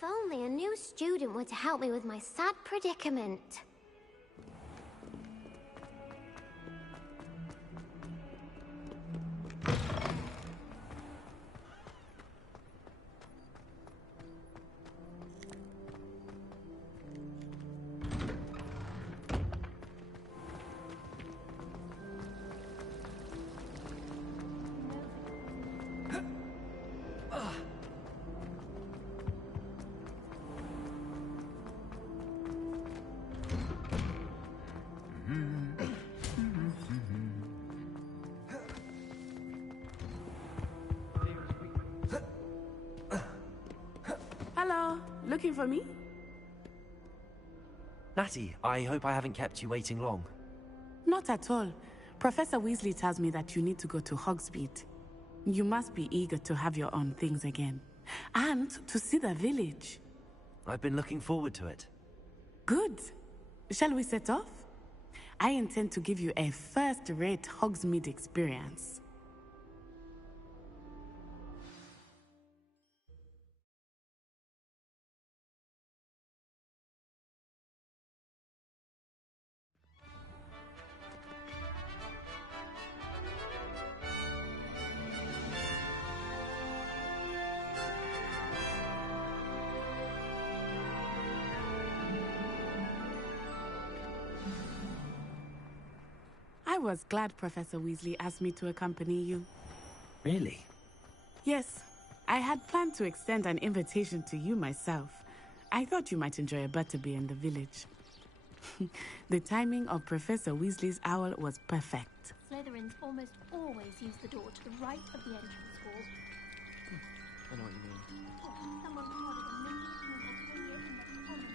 If only a new student were to help me with my sad predicament. Hello, looking for me? Natty, I hope I haven't kept you waiting long. Not at all. Professor Weasley tells me that you need to go to Hogsmeade. You must be eager to have your own things again. And to see the village. I've been looking forward to it. Good. Shall we set off? I intend to give you a first-rate Hogsmeade experience. I was glad Professor Weasley asked me to accompany you. Really? Yes, I had planned to extend an invitation to you myself. I thought you might enjoy a butterbeer in the village. The timing of Professor Weasley's owl was perfect. Slytherins almost always use the door to the right of the entrance hall. I know what you mean. Someone recorded a ninja funeral doing it in the common.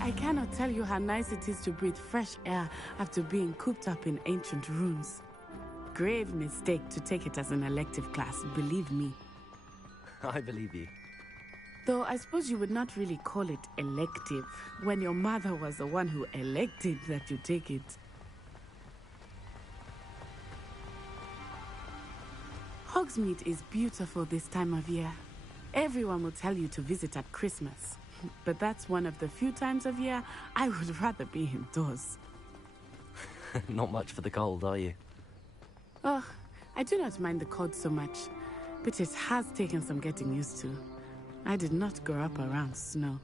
I cannot tell you how nice it is to breathe fresh air after being cooped up in ancient rooms. Grave mistake to take it as an elective class, believe me. I believe you. Though I suppose you would not really call it elective when your mother was the one who elected that you take it. Hogsmeade is beautiful this time of year. Everyone will tell you to visit at Christmas. But that's one of the few times of year I would rather be indoors. Not much for the cold, are you? Oh, I do not mind the cold so much, but it has taken some getting used to. I did not grow up around snow.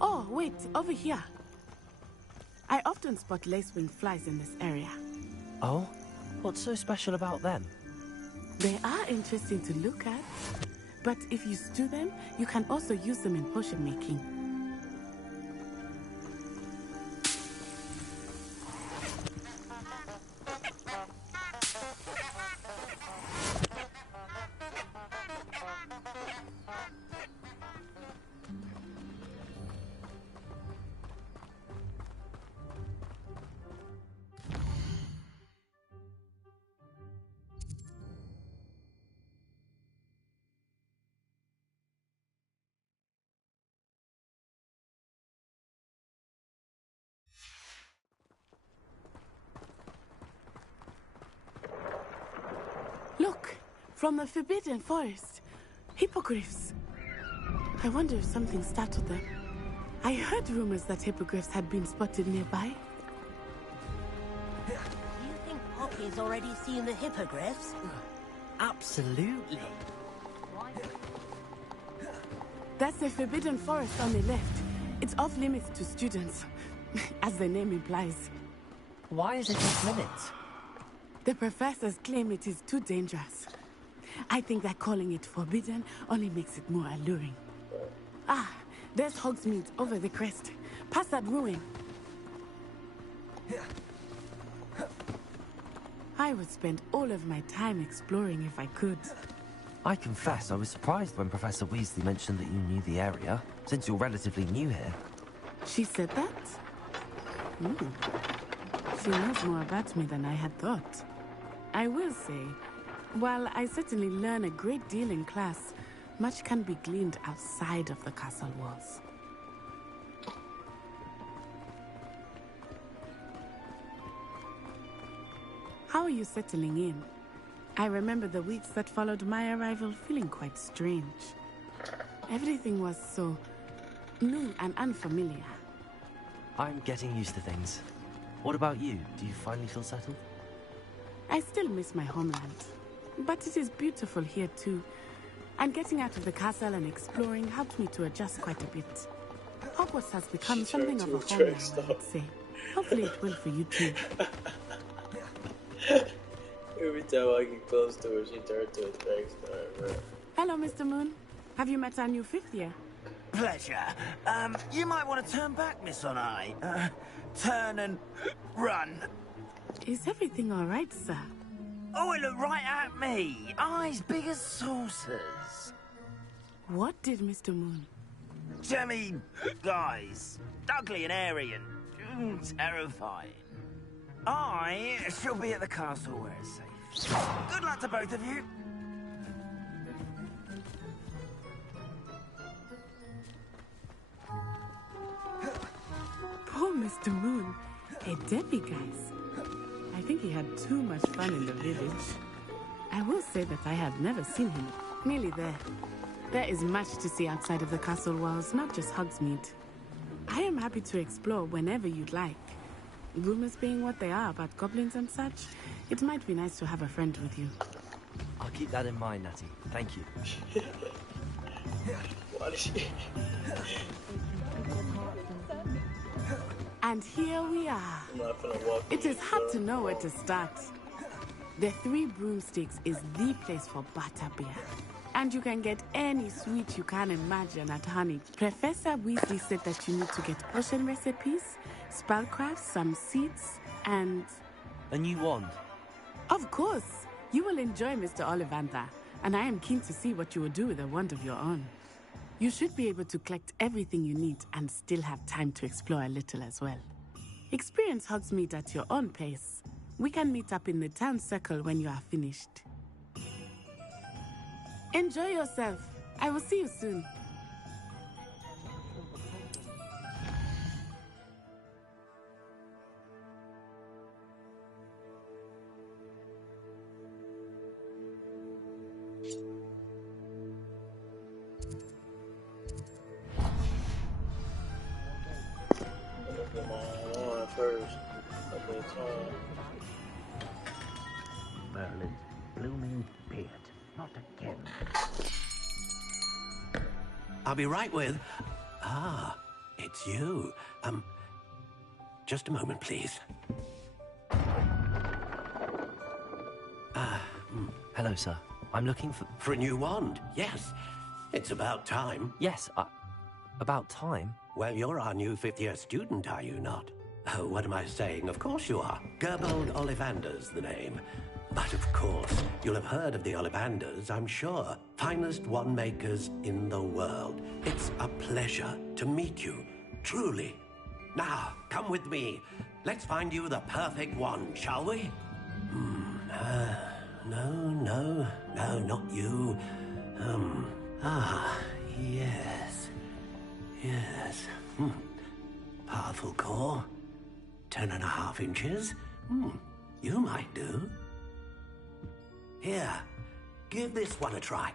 Oh, wait, over here. I often spot lacewing flies in this area. Oh? What's so special about them? They are interesting to look at, but if you stew them, you can also use them in potion making. Look, from the Forbidden Forest. Hippogriffs. I wonder if something startled them. I heard rumors that hippogriffs had been spotted nearby. Do you think Poppy's already seen the hippogriffs? Absolutely. That's the Forbidden Forest on the left. It's off limits to students, as the name implies. Why is it off limits? The professors claim it is too dangerous. I think that calling it forbidden only makes it more alluring. Ah, there's Hogsmeade over the crest. Past that ruin. I would spend all of my time exploring if I could. I confess I was surprised when Professor Weasley mentioned that you knew the area, since you're relatively new here. She said that? She knows more about me than I had thought. I will say, While I certainly learn a great deal in class, much can be gleaned outside of the castle walls. How are you settling in? I remember the weeks that followed my arrival feeling quite strange. Everything was so new and unfamiliar. I'm getting used to things. What about you? Do you finally feel settled? I still miss my homeland, but it is beautiful here too. And getting out of the castle and exploring helped me to adjust quite a bit. Hogwarts has become something of a home now, I would say. Hopefully it will for you too. Every time I get close to her, she turns to a track star, bro. Hello, Mr. Moon. Have you met our new fifth year? Pleasure. You might want to turn back, Miss Onai. Turn and run. Is everything all right, sir? Oh, it looked right at me. Eyes big as saucers. What did Mr. Moon? Jemmy, guys. Ugly and airy and terrifying. I shall be at the castle where it's safe. Good luck to both of you. Poor Mr. Moon. A Debbie, guys. I think he had too much fun in the village. I will say that I have never seen him nearly there. There is much to see outside of the castle walls, not just Hogsmeade. I am happy to explore whenever you'd like. Rumors being what they are about goblins and such, it might be nice to have a friend with you. I'll keep that in mind, Natty. Thank you. Why did she... And here we are. I'm not gonna walk. It is hard to know where to start. The Three Broomsticks is the place for butterbeer. And you can get any sweet you can imagine at Honey. Professor Weasley said that you need to get potion recipes, spellcraft, some seeds, and... A new wand. Of course! You will enjoy Mr. Ollivander, and I am keen to see what you will do with a wand of your own. You should be able to collect everything you need and still have time to explore a little as well. Experience Hogsmeade at your own pace. We can meet up in the town circle when you are finished. Enjoy yourself. I will see you soon. Merlin's blooming beard. Not again. I'll be right with... Ah, it's you. Just a moment, please. Hello, sir. I'm looking for... For a new wand, yes. It's about time. Yes, about time. Well, you're our new fifth-year student, are you not? Oh, what am I saying? Of course you are. Gerbold Ollivander's the name. But of course, you'll have heard of the Ollivanders, I'm sure. Finest wand makers in the world. It's a pleasure to meet you, truly. Now, come with me. Let's find you the perfect wand, shall we? No, not you. Yes. Powerful core. 10.5 inches. You might do. Here, give this one a try.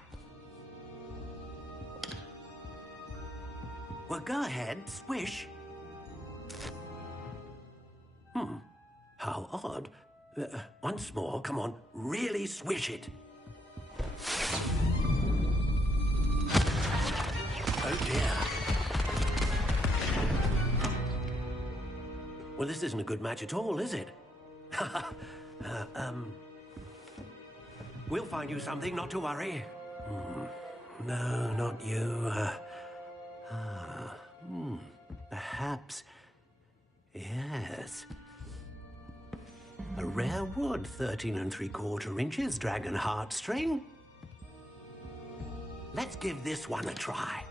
Well, go ahead, swish. How odd. Once more, come on, really swish it. Oh dear. Well, this isn't a good match at all, is it? We'll find you something, not to worry. No, not you. Perhaps... Yes. A rare wood, 13 3/4 inches, dragon heartstring. Let's give this one a try.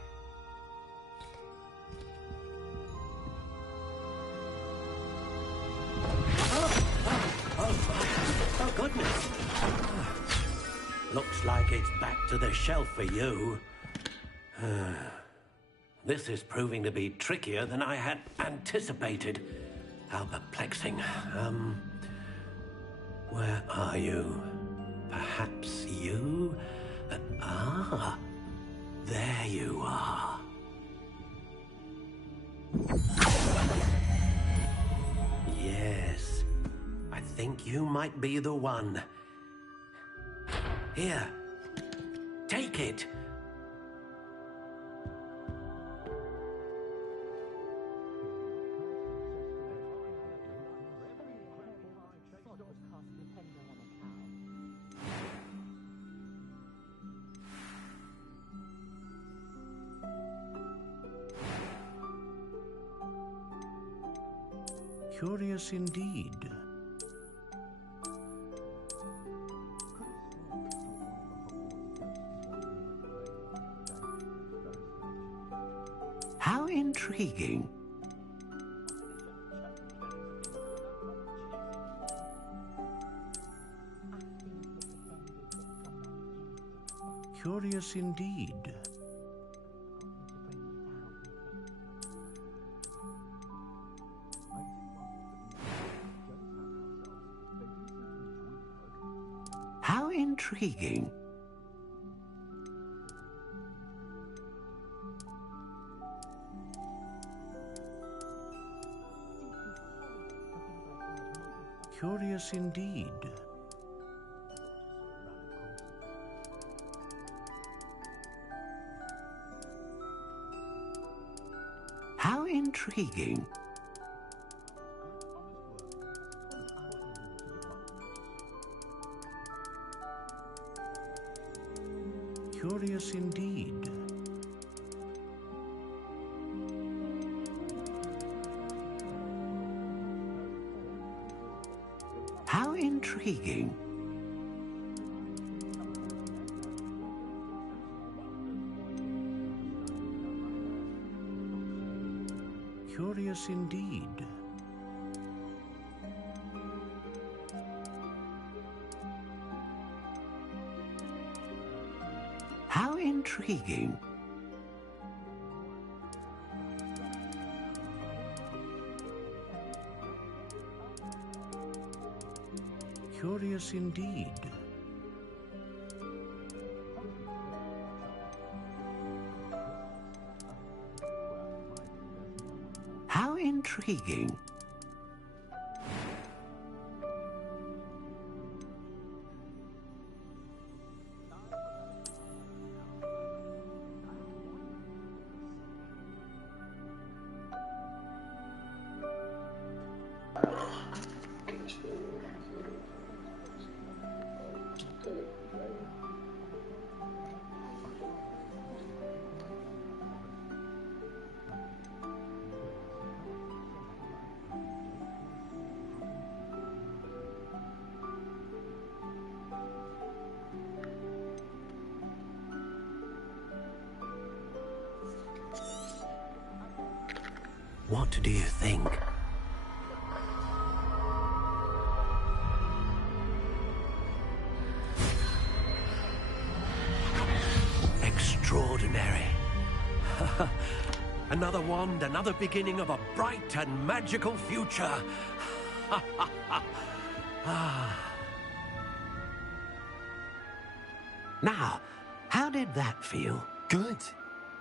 Oh, goodness. Looks like it's back to the shelf for you. This is proving to be trickier than I had anticipated. How perplexing. Where are you? Perhaps you? There you are. Yes, I think you might be the one. Here, take it. Curious indeed. How intriguing. Curious indeed. How intriguing. Curious indeed. How intriguing. Curious indeed. How intriguing. Curious indeed. How intriguing. Curious indeed. How intriguing. What do you think? Extraordinary. Another wand, another beginning of a bright and magical future. Now, how did that feel? Good.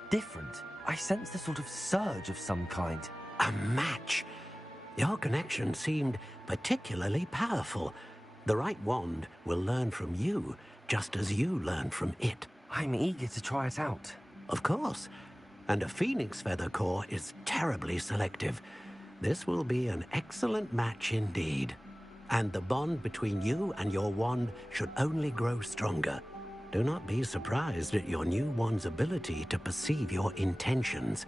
Different. I sensed a sort of surge of some kind. A match. Your connection seemed particularly powerful. The right wand will learn from you, just as you learn from it. I'm eager to try it out. Of course. And a phoenix feather core is terribly selective. This will be an excellent match indeed. And the bond between you and your wand should only grow stronger. Do not be surprised at your new wand's ability to perceive your intentions,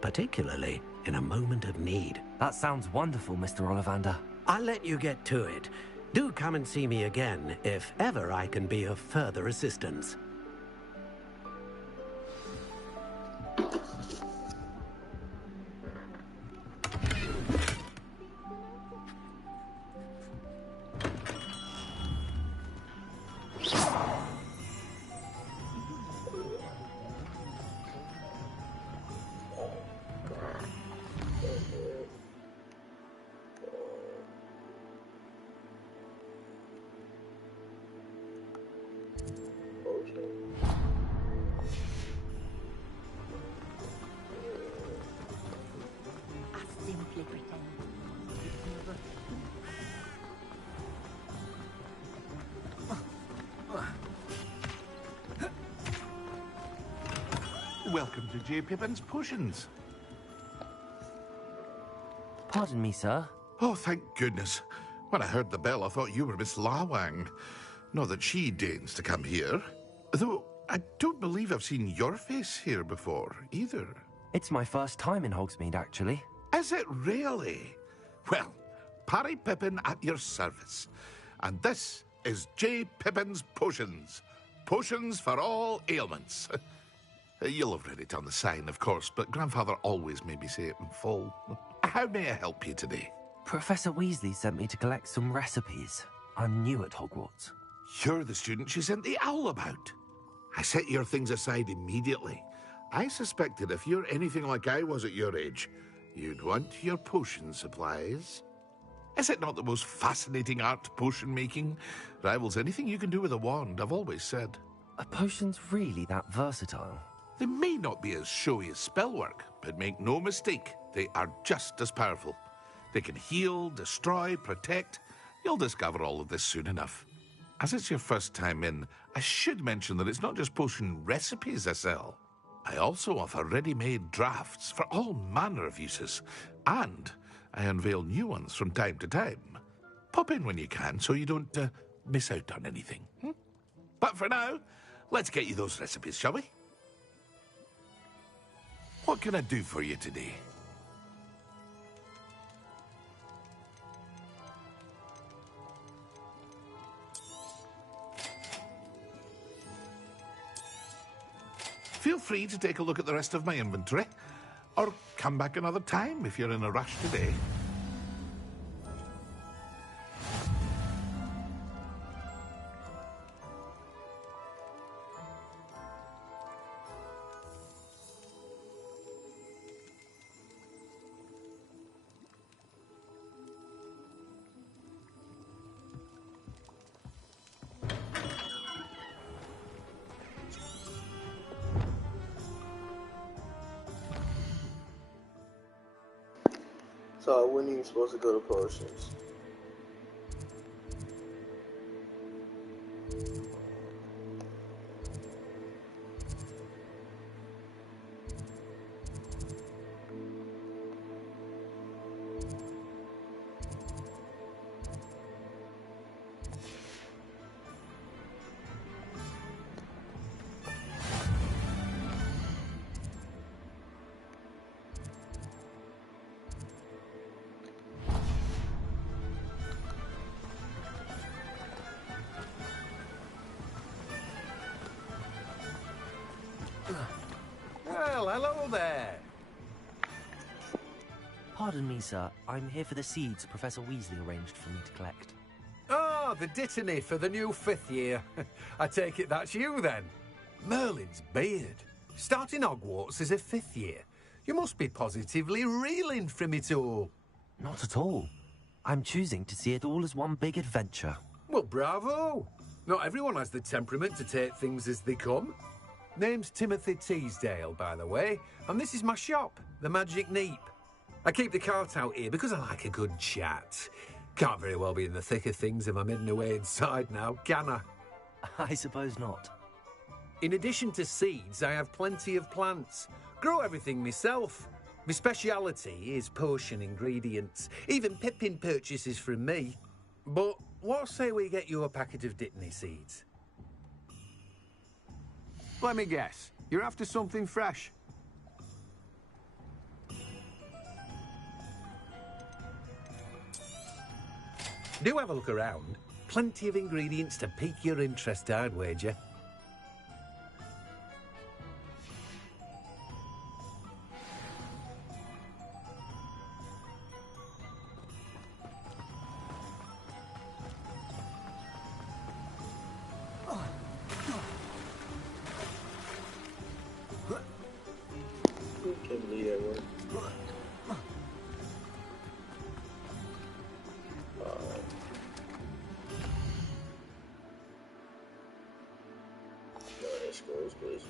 particularly in a moment of need. That sounds wonderful, Mr. Ollivander. I'll let you get to it. Do come and see me again if ever I can be of further assistance. welcome to J. Pippin's Potions. Pardon me, sir. Oh, thank goodness. When I heard the bell, I thought you were Miss Lawang. Not that she deigns to come here. Though, I don't believe I've seen your face here before, either. It's my first time in Hogsmeade, actually. Is it really? Well, Parry Pippin at your service. And this is J. Pippin's Potions. Potions for all ailments. You'll have read it on the sign, of course, but Grandfather always made me say it in full. How may I help you today? Professor Weasley sent me to collect some recipes. I'm new at Hogwarts. You're the student she sent the owl about. I set your things aside immediately. I suspected if you're anything like I was at your age, you'd want your potion supplies. Is it not the most fascinating art, potion making? Rivals anything you can do with a wand, I've always said. Are potions really that versatile? They may not be as showy as spellwork, but make no mistake, they are just as powerful. They can heal, destroy, protect. You'll discover all of this soon enough. As it's your first time in, I should mention that it's not just potion recipes I sell. I also offer ready-made drafts for all manner of uses, and I unveil new ones from time to time. Pop in when you can so you don't miss out on anything. But for now, let's get you those recipes, shall we? What can I do for you today? Feel free to take a look at the rest of my inventory, or come back another time if you're in a rush today. So when are you supposed to go to potions? Well, hello there. Pardon me, sir. I'm here for the seeds Professor Weasley arranged for me to collect. Oh, the dittany for the new 5th year. I take it that's you, then. Merlin's beard. Starting Hogwarts as a 5th year. You must be positively reeling from it all. Not at all. I'm choosing to see it all as one big adventure. Well, bravo. Not everyone has the temperament to take things as they come. Name's Timothy Teasdale, by the way, and this is my shop, the Magic Neep. I keep the cart out here because I like a good chat. Can't very well be in the thick of things if I'm hidden away inside now, can I? I suppose not. In addition to seeds, I have plenty of plants. Grow everything myself. My speciality is potion ingredients. Even Pippin purchases from me. But what say we get you a packet of dittany seeds? Let me guess. You're after something fresh. Do have a look around. Plenty of ingredients to pique your interest, I'd wager. Can't believe that worked. Scrolls, please.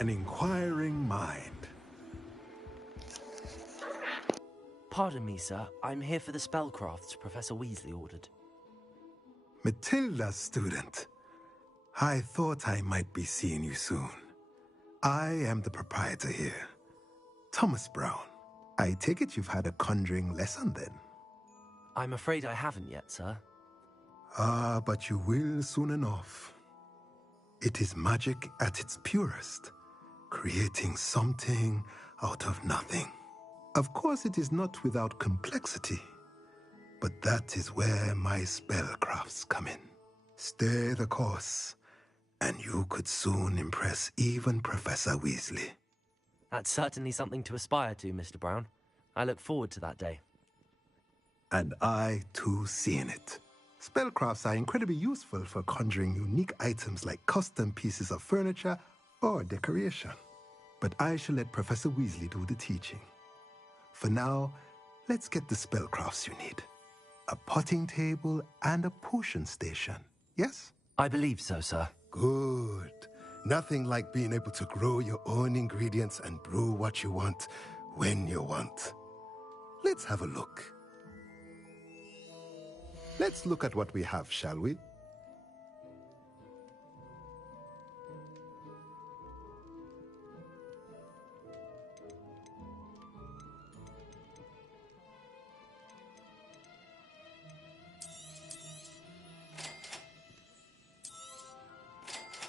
an inquiring mind. Pardon me, sir. I'm here for the spellcrafts Professor Weasley ordered. Matilda's student. I thought I might be seeing you soon. I am the proprietor here, Thomas Brown. I take it you've had a conjuring lesson then? I'm afraid I haven't yet, sir. Ah, but you will soon enough. It is magic at its purest, creating something out of nothing. Of course, it is not without complexity, but that is where my spellcrafts come in. Stay the course, and you could soon impress even Professor Weasley. That's certainly something to aspire to, Mr. Brown. I look forward to that day. And I, too, seeing it. Spellcrafts are incredibly useful for conjuring unique items like custom pieces of furniture or decoration. But I shall let Professor Weasley do the teaching. For now, let's get the spellcrafts you need. A potting table and a potion station, yes? I believe so, sir. Good. Nothing like being able to grow your own ingredients and brew what you want when you want. Let's have a look. Let's look at what we have, shall we?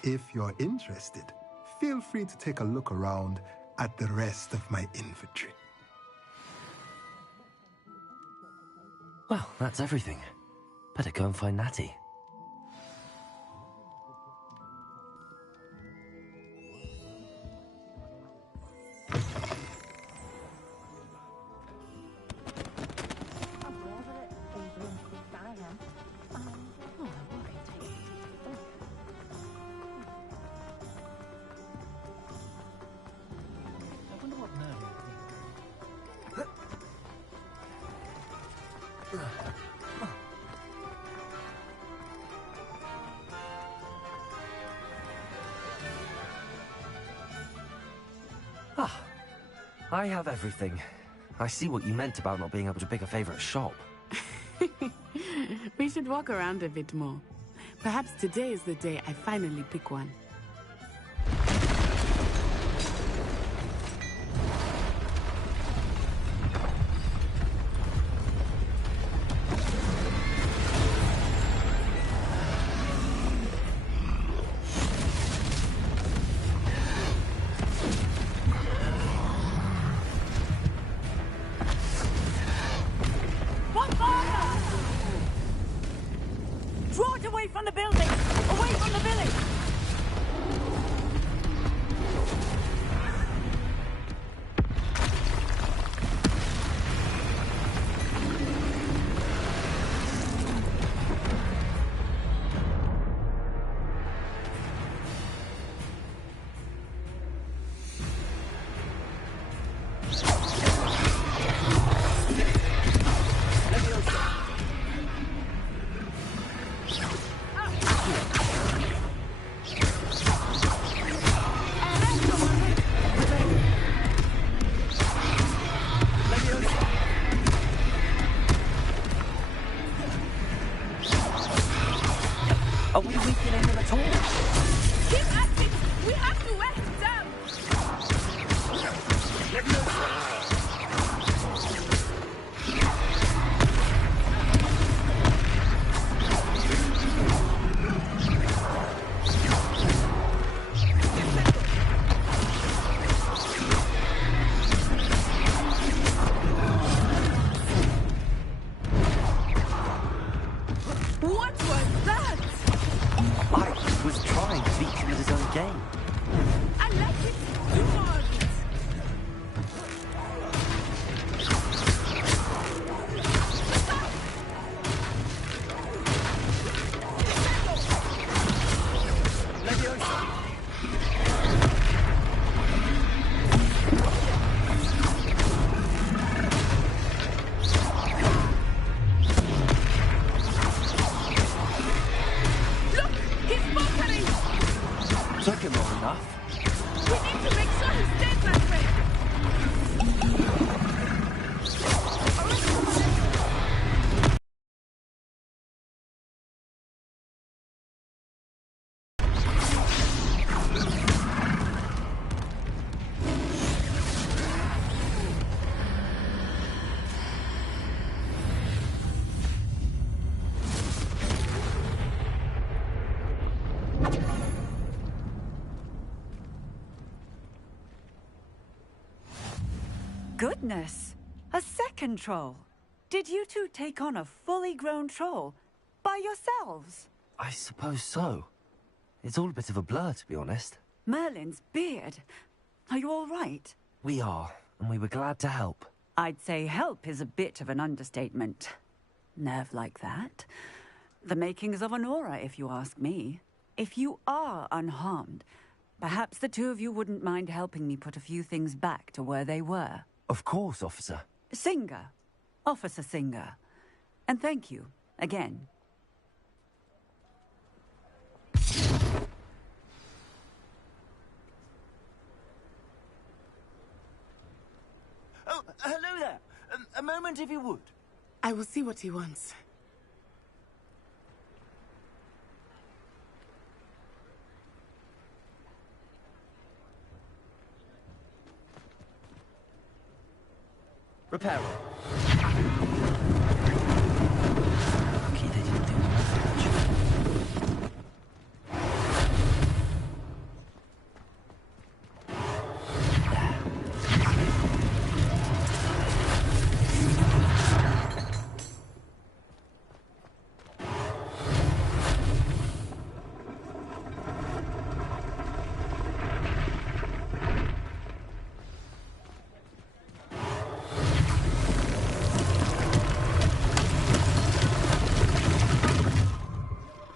If you're interested, feel free to take a look around at the rest of my inventory. Well, that's everything. Better go and find Natty. I have everything. I see what you meant about not being able to pick a favorite shop. We should walk around a bit more. Perhaps today is the day I finally pick one. Are we weakening them at all? Keep acting! We have to wet them! What was that? I was Goodness! A second troll! Did you two take on a fully grown troll by yourselves? I suppose so. It's all a bit of a blur, to be honest. Merlin's beard. Are you all right? We are, and we were glad to help. I'd say help is a bit of an understatement. Nerve like that. The makings of an aura, if you ask me. If you are unharmed, perhaps the two of you wouldn't mind helping me put a few things back to where they were. Of course, officer. Singer. Officer Singer. And thank you, again. Oh, hello there. A moment, if you would. I will see what he wants. Repairer. Lucky they didn't do much.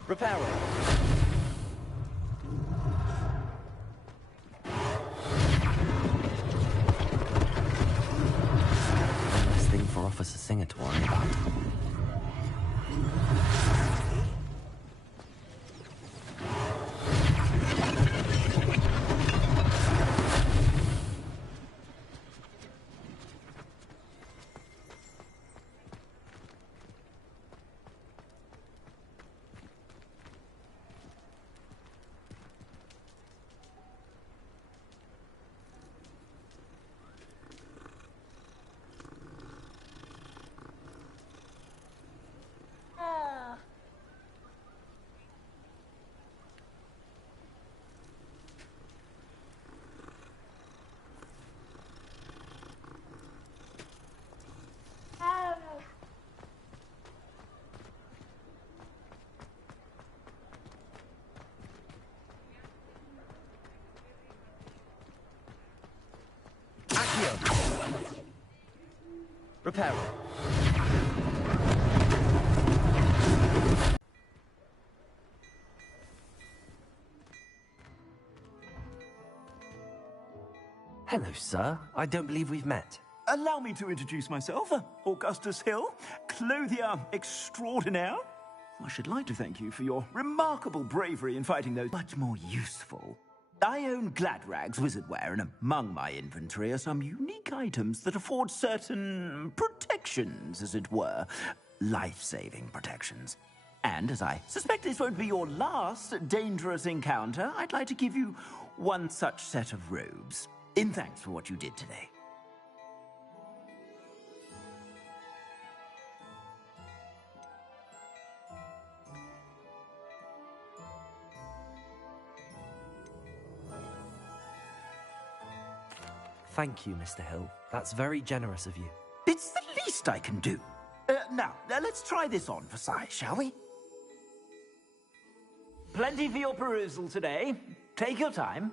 Repairer. One less thing for Officer Singer to worry about. Repairer. Hello, sir. I don't believe we've met. Allow me to introduce myself. Augustus Hill, clothier extraordinaire. I should like to thank you for your remarkable bravery in fighting those much more useful. I own Gladrag's wizardware, and among my inventory are some unique items that afford certain protections, as it were. Life-saving protections. And as I suspect this won't be your last dangerous encounter, I'd like to give you one such set of robes, in thanks for what you did today. Thank you, Mr. Hill. That's very generous of you. It's the least I can do. Now, let's try this on for size, shall we? Plenty for your perusal today. Take your time.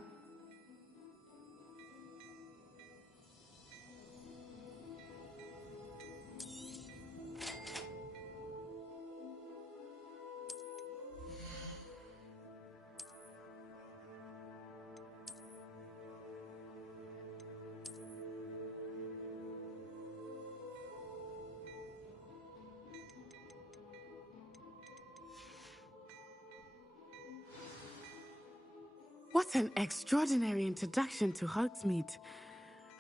What an extraordinary introduction to Hogsmeade.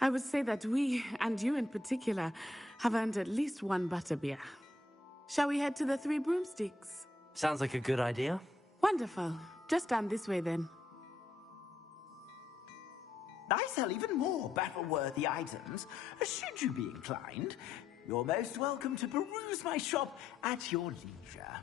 I would say that we, and you in particular, have earned at least one butterbeer. Shall we head to the Three Broomsticks? Sounds like a good idea. Wonderful. Just down this way then. I sell even more battle-worthy items, should you be inclined. You're most welcome to peruse my shop at your leisure.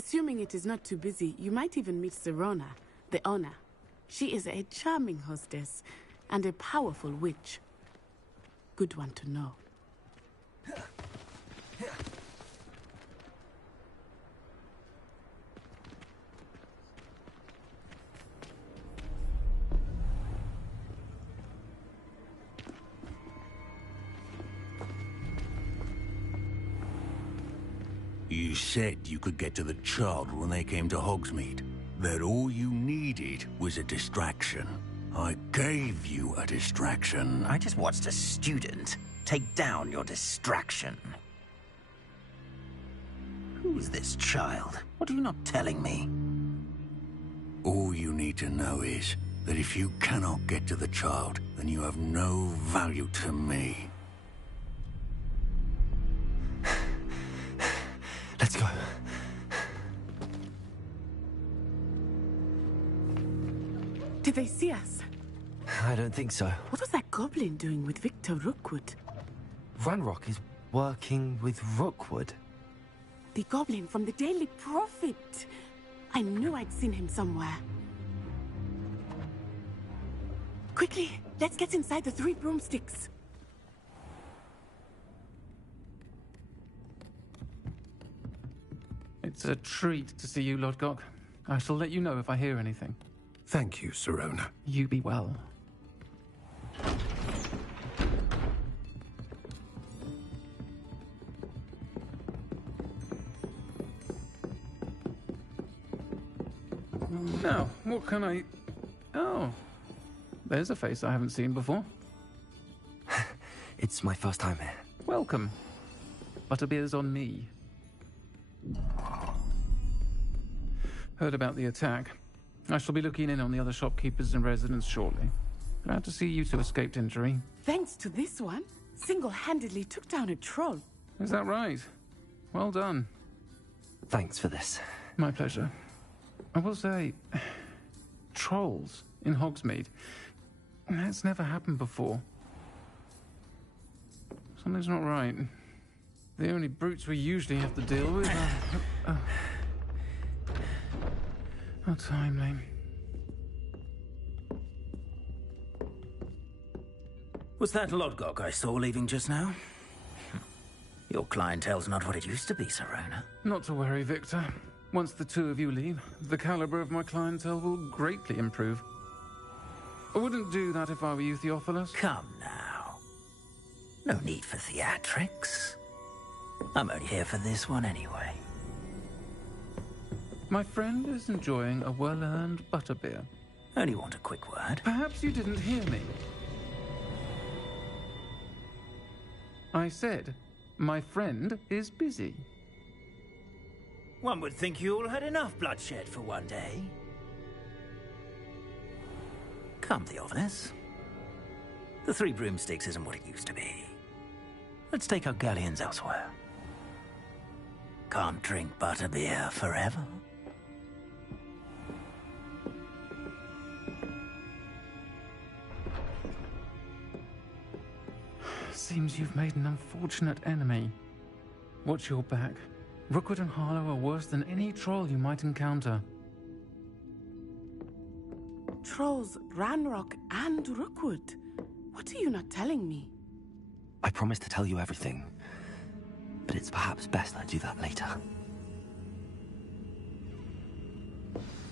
Assuming it is not too busy, you might even meet Sirona, the owner. She is a charming hostess and a powerful witch. Good one to know. You said you could get to the child when they came to Hogsmeade. That all you needed was a distraction. I gave you a distraction. I just watched a student take down your distraction. Who's this child? What are you not telling me? All you need to know is that if you cannot get to the child, then you have no value to me. Let's go. Did they see us? I don't think so. What was that goblin doing with Victor Rookwood? Ranrock is working with Rookwood. The goblin from the Daily Prophet. I knew I'd seen him somewhere. Quickly, let's get inside the 3 broomsticks. It's a treat to see you, Lodgok. I shall let you know if I hear anything. Thank you, Sirona. You be well. Now, what can I... Oh, there's a face I haven't seen before. It's my first time here. Welcome. Butterbeer's on me. Heard about the attack. I shall be looking in on the other shopkeepers and residents shortly. Glad to see you two escaped injury. Thanks to this one, single-handedly took down a troll. Is that right? Well done. Thanks for this. My pleasure. I will say, trolls in Hogsmeade. That's never happened before. Something's not right. The only brutes we usually have to deal with are... How timely. Was that Lodgok I saw leaving just now? Your clientele's not what it used to be, Sirona. Not to worry, Victor. Once the 2 of you leave, the caliber of my clientele will greatly improve. I wouldn't do that if I were you, Theophilus. Come now. No need for theatrics. I'm only here for this one anyway. My friend is enjoying a well-earned butterbeer. Only want a quick word. Perhaps you didn't hear me. I said, my friend is busy. One would think you all had enough bloodshed for one day. Come, Theophilus. The 3 broomsticks isn't what it used to be. Let's take our galleons elsewhere. Can't drink butterbeer forever. Seems you've made an unfortunate enemy. Watch your back. Rookwood and Harlow are worse than any troll you might encounter. Trolls, Ranrock, and Rookwood. What are you not telling me? I promised to tell you everything, but it's perhaps best I do that later.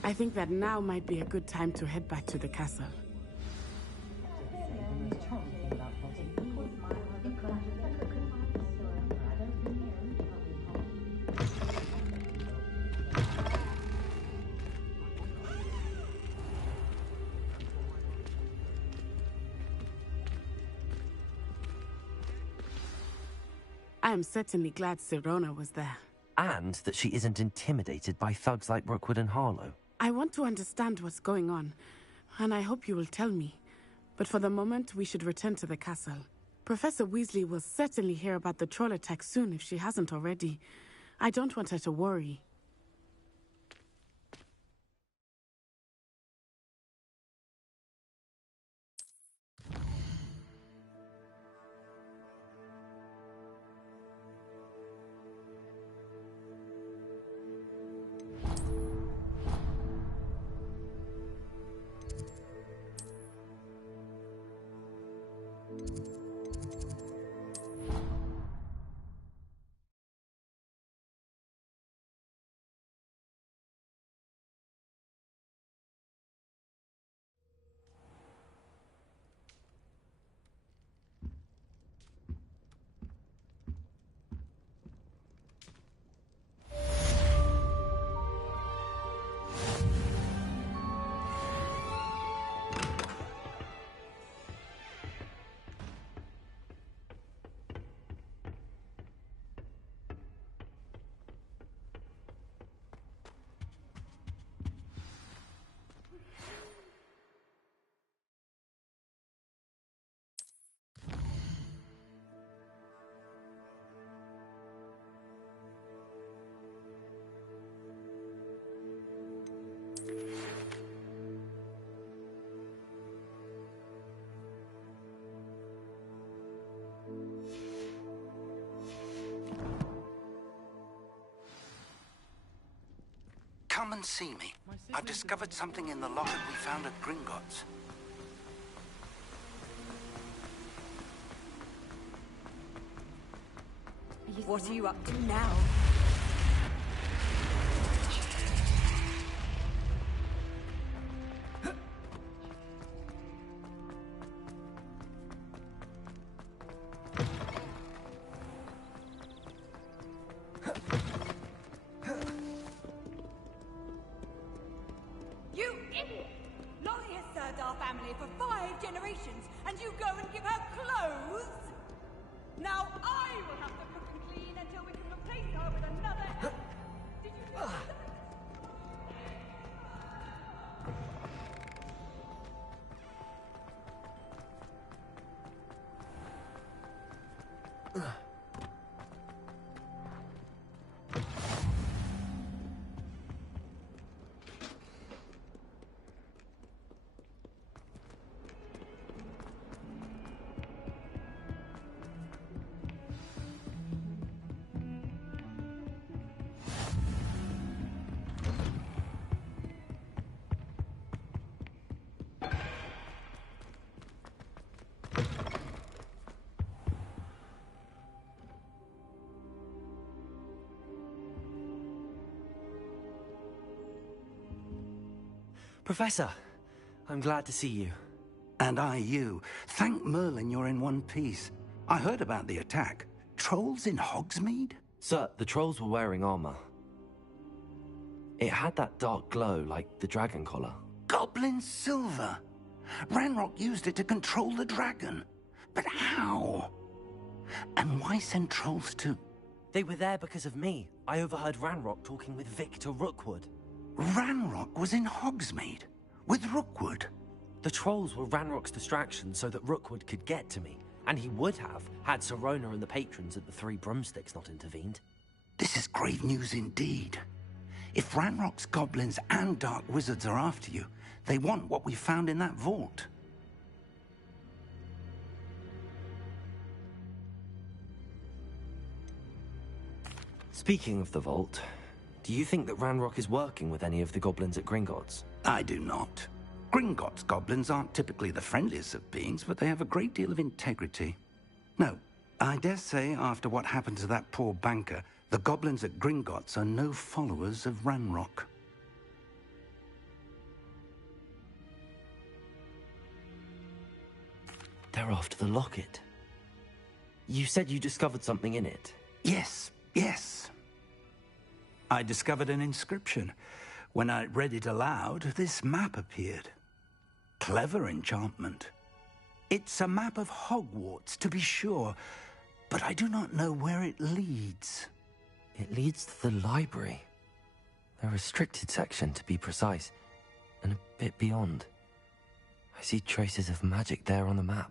I think that now might be a good time to head back to the castle. I am certainly glad Sirona was there. And that she isn't intimidated by thugs like Rookwood and Harlow. I want to understand what's going on, and I hope you will tell me. But for the moment, we should return to the castle. Professor Weasley will certainly hear about the troll attack soon if she hasn't already. I don't want her to worry. and see me. I've discovered something in the locket we found at Gringotts. What are you up to now? You idiot! Lolly has served our family for 5 generations, and you go and give her clothes? Now I will have to cook and clean until we can replace her with another... Did you do that? Professor, I'm glad to see you. And I you. Thank Merlin you're in one piece. I heard about the attack. Trolls in Hogsmeade? Sir, the trolls were wearing armor. It had that dark glow like the dragon collar. Goblin silver. Ranrock used it to control the dragon. But how? And why send trolls to... They were there because of me. I overheard Ranrock talking with Victor Rookwood. Ranrock was in Hogsmeade? With Rookwood? The trolls were Ranrock's distraction so that Rookwood could get to me. And he would have, had Sirona and the patrons at the Three Broomsticks not intervened. This is grave news indeed. If Ranrock's goblins and dark wizards are after you, they want what we found in that vault. Speaking of the vault, do you think that Ranrock is working with any of the goblins at Gringotts? I do not. Gringotts goblins aren't typically the friendliest of beings, but they have a great deal of integrity. No, I dare say after what happened to that poor banker, the goblins at Gringotts are no followers of Ranrock. They're after the locket. You said you discovered something in it. Yes, yes. I discovered an inscription. When I read it aloud, this map appeared. Clever enchantment. It's a map of Hogwarts, to be sure, but I do not know where it leads. It leads to the library. A restricted section, to be precise, and a bit beyond. I see traces of magic there on the map.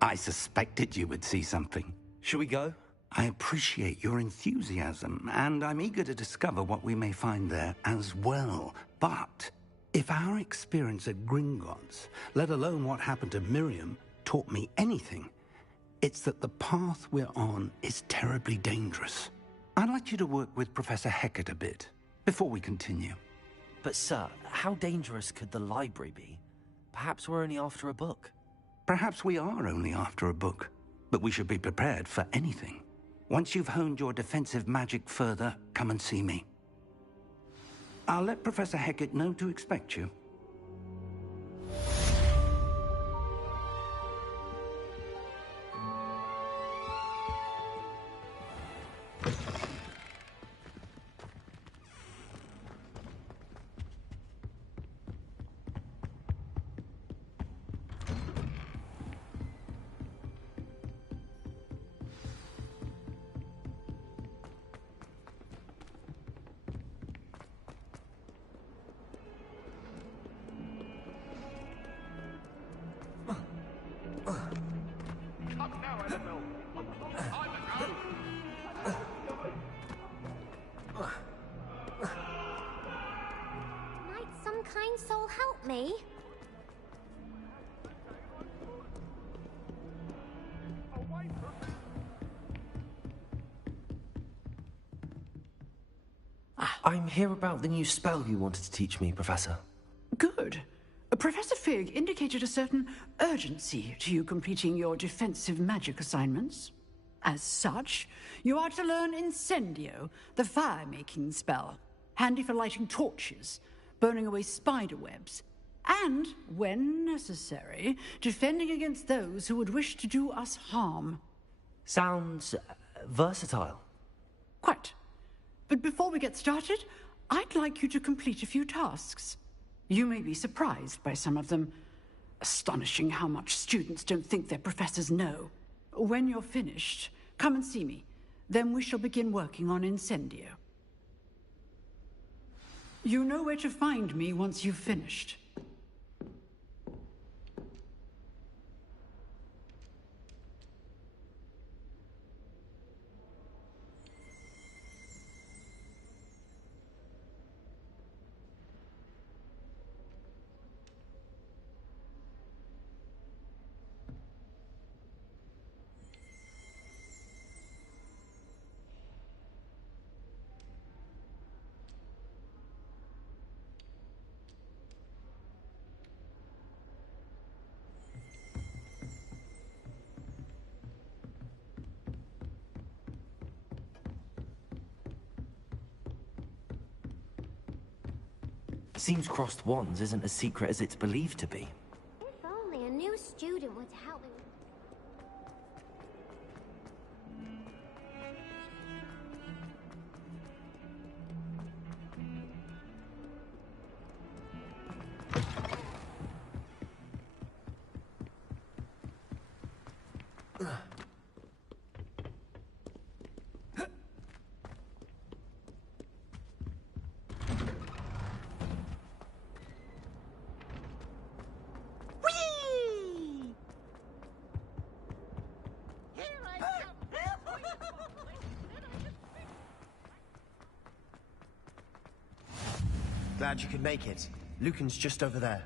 I suspected you would see something. Shall we go? I appreciate your enthusiasm, and I'm eager to discover what we may find there as well. But if our experience at Gringotts, let alone what happened to Miriam, taught me anything, it's that the path we're on is terribly dangerous. I'd like you to work with Professor Hecat a bit before we continue. But sir, how dangerous could the library be? Perhaps we're only after a book. Perhaps we are only after a book, but we should be prepared for anything. Once you've honed your defensive magic further, come and see me. I'll let Professor Hecat know to expect you. Might some kind soul help me? Ah, I'm here about the new spell you wanted to teach me, Professor. Good. Professor Fig indicated a certain urgency to you completing your defensive magic assignments. As such, you are to learn Incendio, the fire-making spell, handy for lighting torches, burning away spider webs, and, when necessary, defending against those who would wish to do us harm. Sounds versatile. Quite. But before we get started, I'd like you to complete a few tasks. You may be surprised by some of them. Astonishing how much students don't think their professors know. When you're finished, come and see me. Then we shall begin working on Incendio. You know where to find me once you've finished. Seems crossed wands isn't as secret as it's believed to be. If only a new student were to help me. Glad you could make it. Lucan's just over there.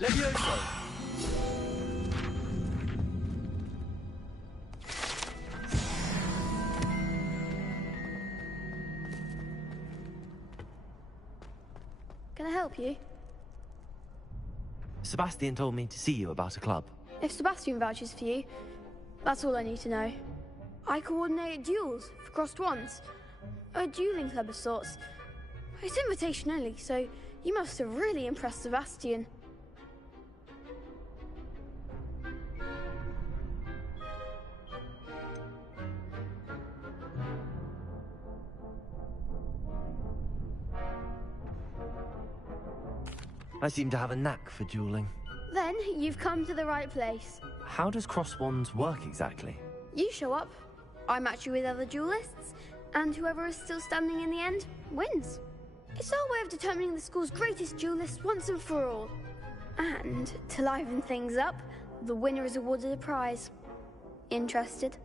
Levioso! Can I help you? Sebastian told me to see you about a club. If Sebastian vouches for you, that's all I need to know. I coordinate duels for crossed wands. A dueling club of sorts. It's invitation only, so you must have really impressed Sebastian. I seem to have a knack for dueling. Then you've come to the right place. How does cross wands work exactly? You show up, I match you with other duelists, and whoever is still standing in the end wins. It's our way of determining the school's greatest duelist once and for all. And, to liven things up, the winner is awarded a prize. Interested?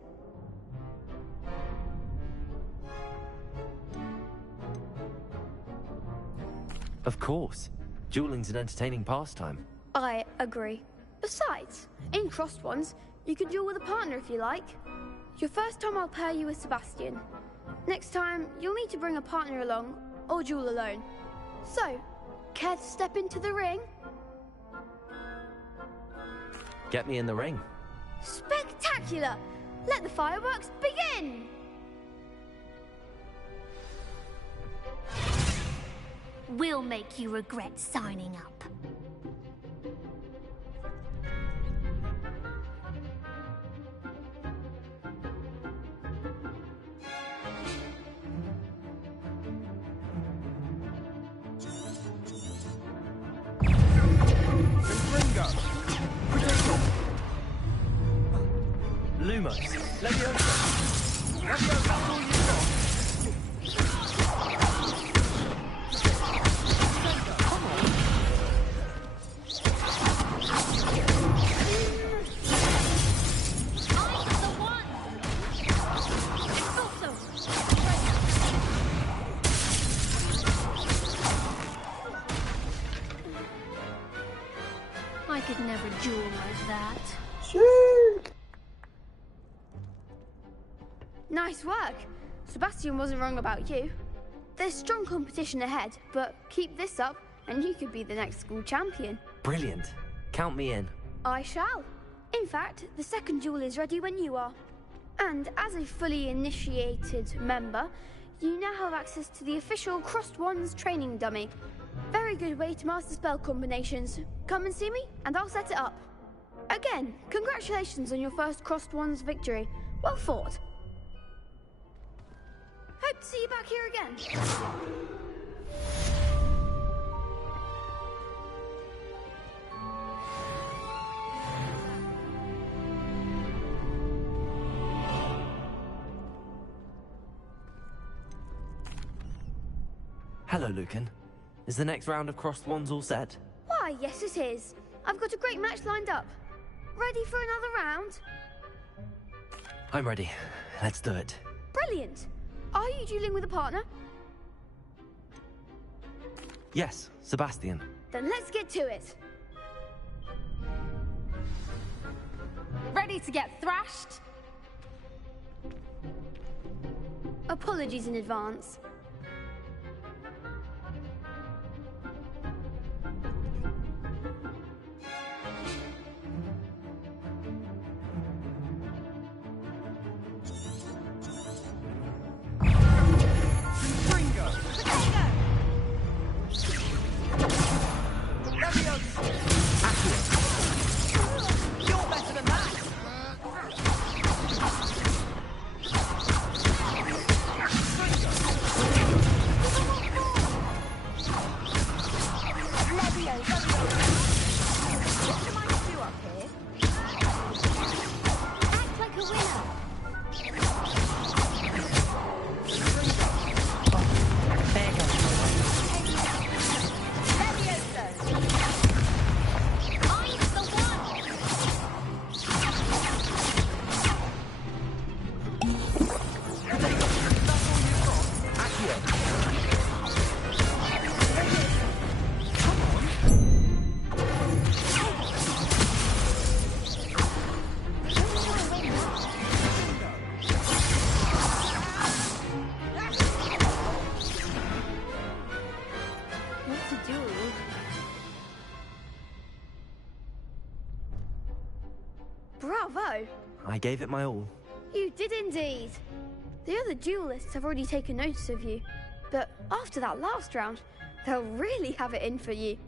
Of course. Dueling's an entertaining pastime. I agree. Besides, in crossed ones, you can duel with a partner if you like. Your first time I'll pair you with Sebastian. Next time, you'll need to bring a partner along, or duel alone. So, care to step into the ring? Get me in the ring. Spectacular! Let the fireworks begin! We'll make you regret signing up. Lumos, Leviosa! Leviosa, that's all you've got! I could never duel like that. Nice work. Sebastian wasn't wrong about you. There's strong competition ahead, but keep this up and you could be the next school champion. Brilliant. Count me in. I shall. In fact, the second duel is ready when you are. And as a fully initiated member, you now have access to the official Crossed Wands training dummy. Very good way to master spell combinations. Come and see me, and I'll set it up. Again, congratulations on your first Crossed Wands victory. Well fought. Hope to see you back here again. Hello, Lucan. Is the next round of Crossed Wands all set? Why, yes it is. I've got a great match lined up. Ready for another round? I'm ready. Let's do it. Brilliant. Are you dueling with a partner? Yes, Sebastian. Then let's get to it. Ready to get thrashed? Apologies in advance. Bravo! I gave it my all. You did indeed. The other duelists have already taken notice of you, but after that last round, they'll really have it in for you.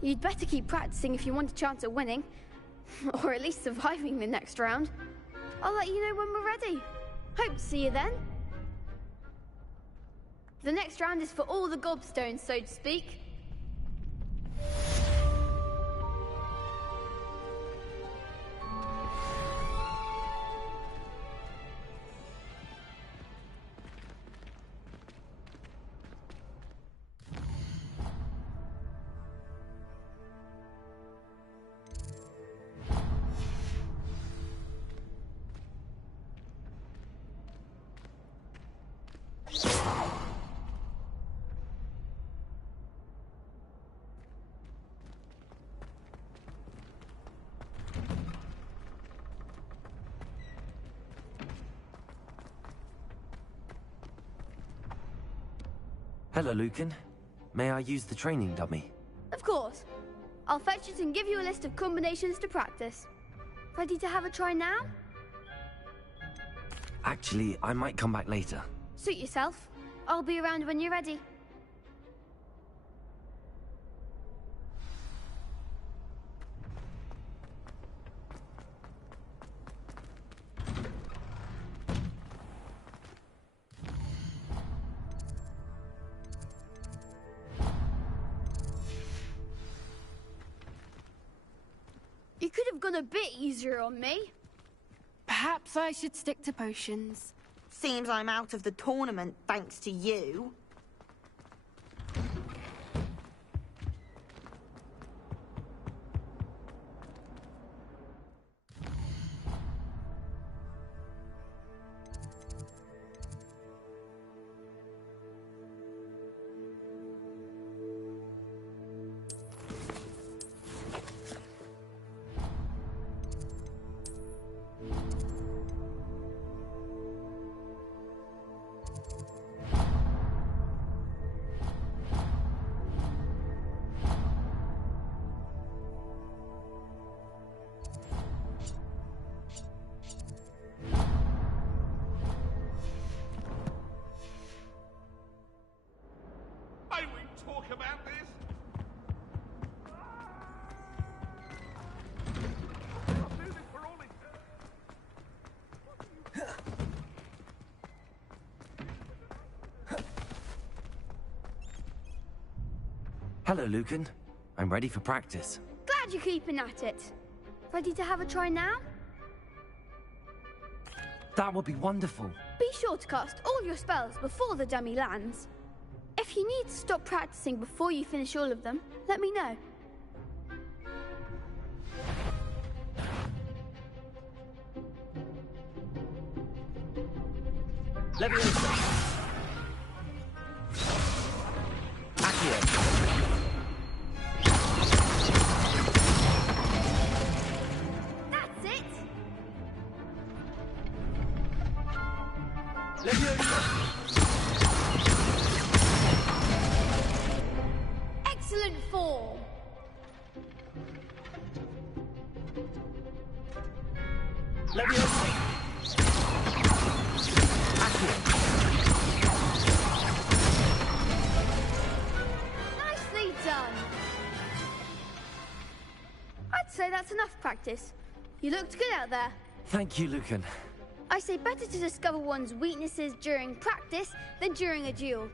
You'd better keep practicing if you want a chance at winning, or at least surviving the next round. I'll let you know when we're ready. Hope to see you then. The next round is for all the gobstones, so to speak. Hello, Lucan. May I use the training dummy? Of course. I'll fetch it and give you a list of combinations to practice. Ready to have a try now? Actually, I might come back later. Suit yourself. I'll be around when you're ready. You could have gone a bit easier on me. Perhaps I should stick to potions. Seems I'm out of the tournament thanks to you. Hello, Lucan. I'm ready for practice. Glad you're keeping at it. Ready to have a try now? That would be wonderful. Be sure to cast all your spells before the dummy lands. If you need to stop practicing before you finish all of them, let me know. Leviosa. Accio. That's it! Leviosa. Excellent form! Leviosa. Nicely done! I'd say that's enough practice. You looked good out there. Thank you, Lucan. I say better to discover one's weaknesses during practice than during a duel.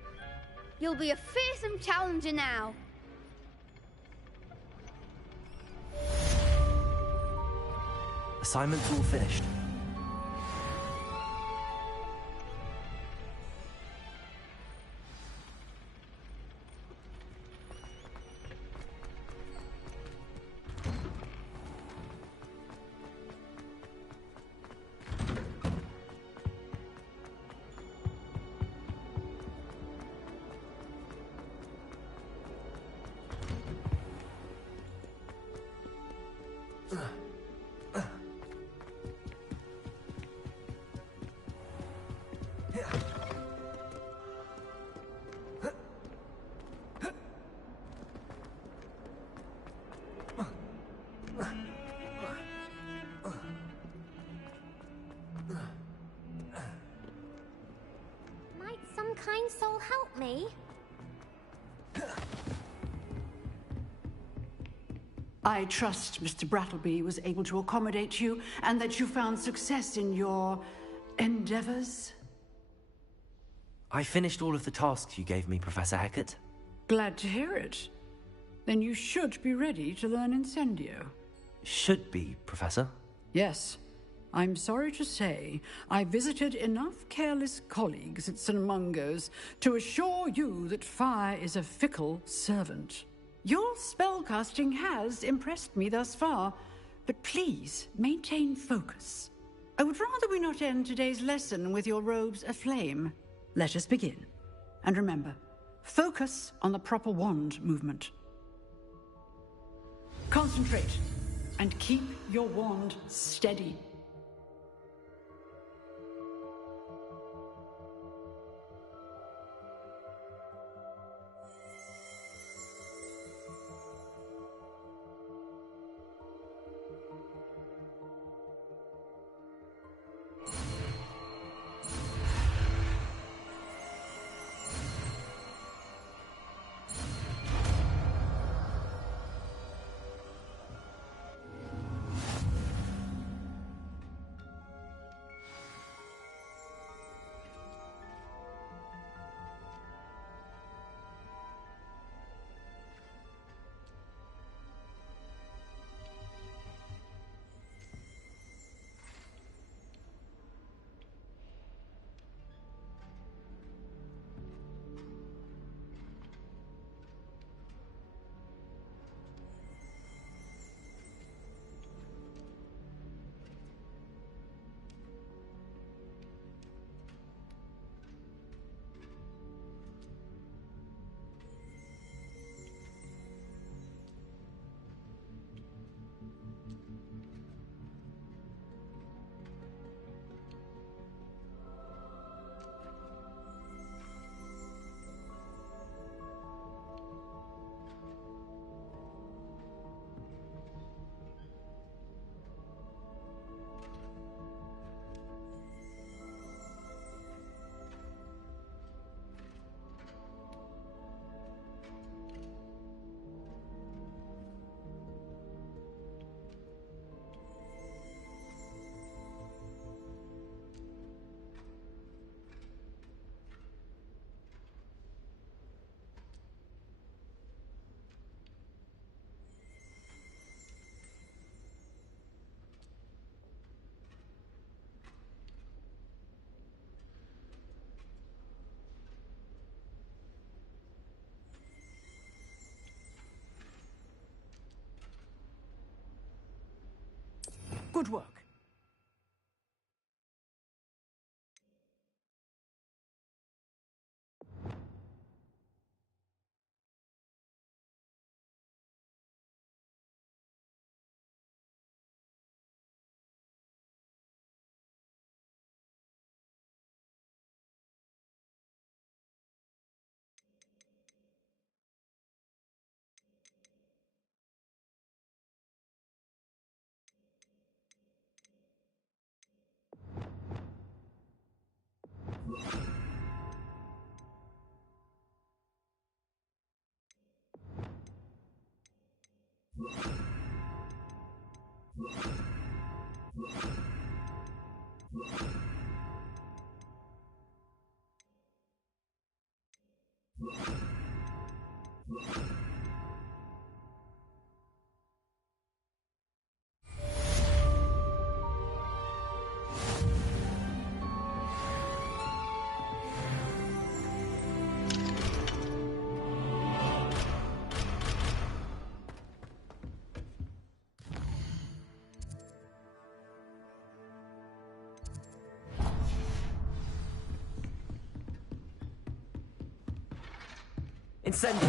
You'll be a fearsome challenger now. Assignment's all finished. Might some kind soul help me? I trust Mr. Brattleby was able to accommodate you and that you found success in your endeavors. I finished all of the tasks you gave me, Professor Hecat. Glad to hear it. Then you should be ready to learn Incendio. Should be, Professor. Yes. I'm sorry to say, I visited enough careless colleagues at St. Mungo's to assure you that fire is a fickle servant. Your spellcasting has impressed me thus far, but please maintain focus. I would rather we not end today's lesson with your robes aflame. Let us begin. And remember, focus on the proper wand movement. Concentrate, and keep your wand steady. Good work. Incendio.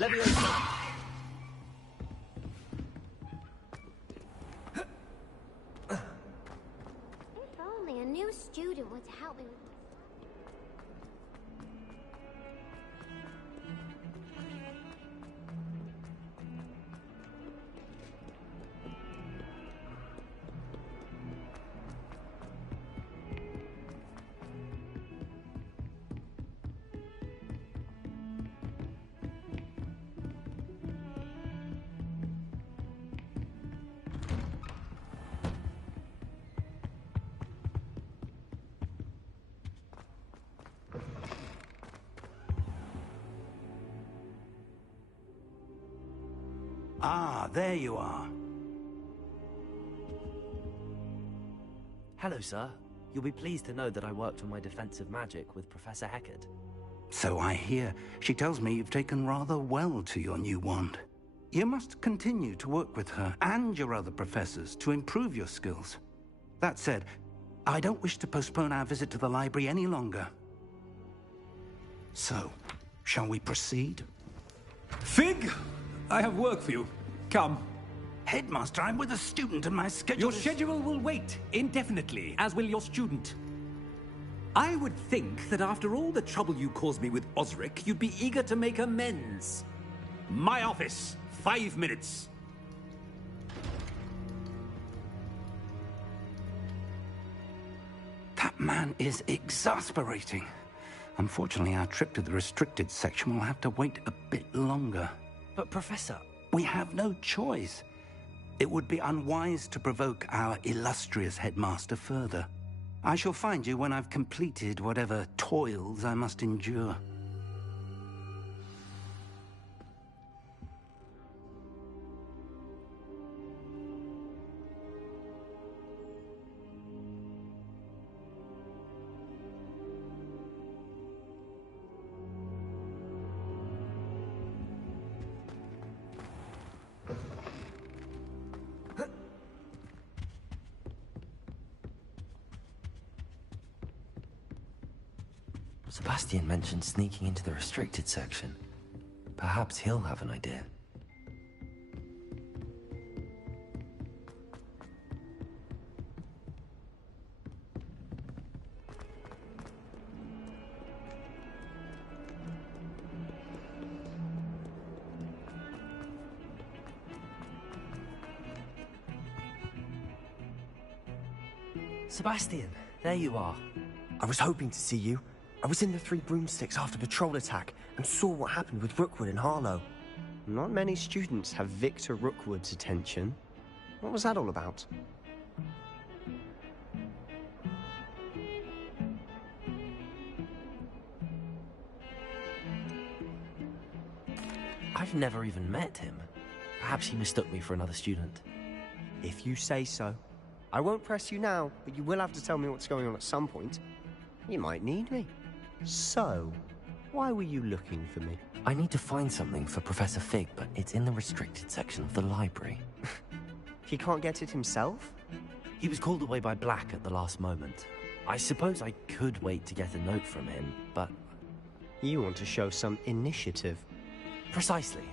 Leviosa. If only a new student were to help me with Ah, there you are. Hello, sir. You'll be pleased to know that I worked on my defensive magic with Professor Heckard. So I hear. She tells me you've taken rather well to your new wand. You must continue to work with her and your other professors to improve your skills. That said, I don't wish to postpone our visit to the library any longer. So, shall we proceed? Fig! I have work for you. Come. Headmaster, I'm with a student and my schedule Your schedule will wait indefinitely, as will your student. I would think that after all the trouble you caused me with Osric, you'd be eager to make amends. My office, 5 minutes. That man is exasperating. Unfortunately, our trip to the restricted section will have to wait a bit longer. But, Professor... We have no choice. It would be unwise to provoke our illustrious headmaster further. I shall find you when I've completed whatever toils I must endure. Sebastian mentioned sneaking into the restricted section. Perhaps he'll have an idea. Sebastian, there you are. I was hoping to see you. I was in the Three Broomsticks after the troll attack and saw what happened with Rookwood and Harlow. Not many students have Victor Rookwood's attention. What was that all about? I've never even met him. Perhaps he mistook me for another student. If you say so. I won't press you now, but you will have to tell me what's going on at some point. You might need me. So, why were you looking for me? I need to find something for Professor Fig, but it's in the restricted section of the library. He can't get it himself? He was called away by Black at the last moment. I suppose I could wait to get a note from him, but... You want to show some initiative. Precisely.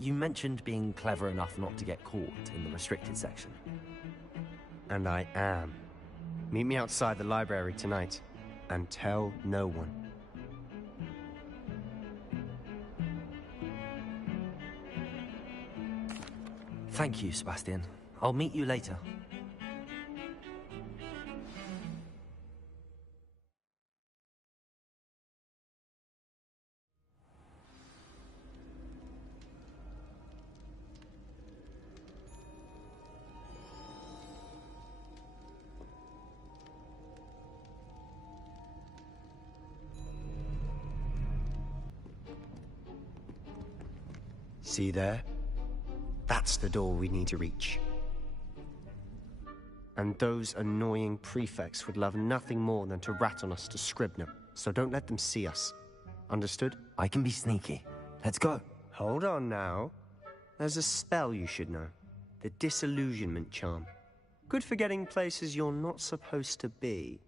You mentioned being clever enough not to get caught in the restricted section. And I am. Meet me outside the library tonight, and tell no one. Thank you, Sebastian. I'll meet you later. See there? That's the door we need to reach. And those annoying prefects would love nothing more than to rat on us to Scribner, so don't let them see us. Understood? I can be sneaky. Let's go. Hold on now. There's a spell you should know. The Disillusionment Charm. Good for getting places you're not supposed to be.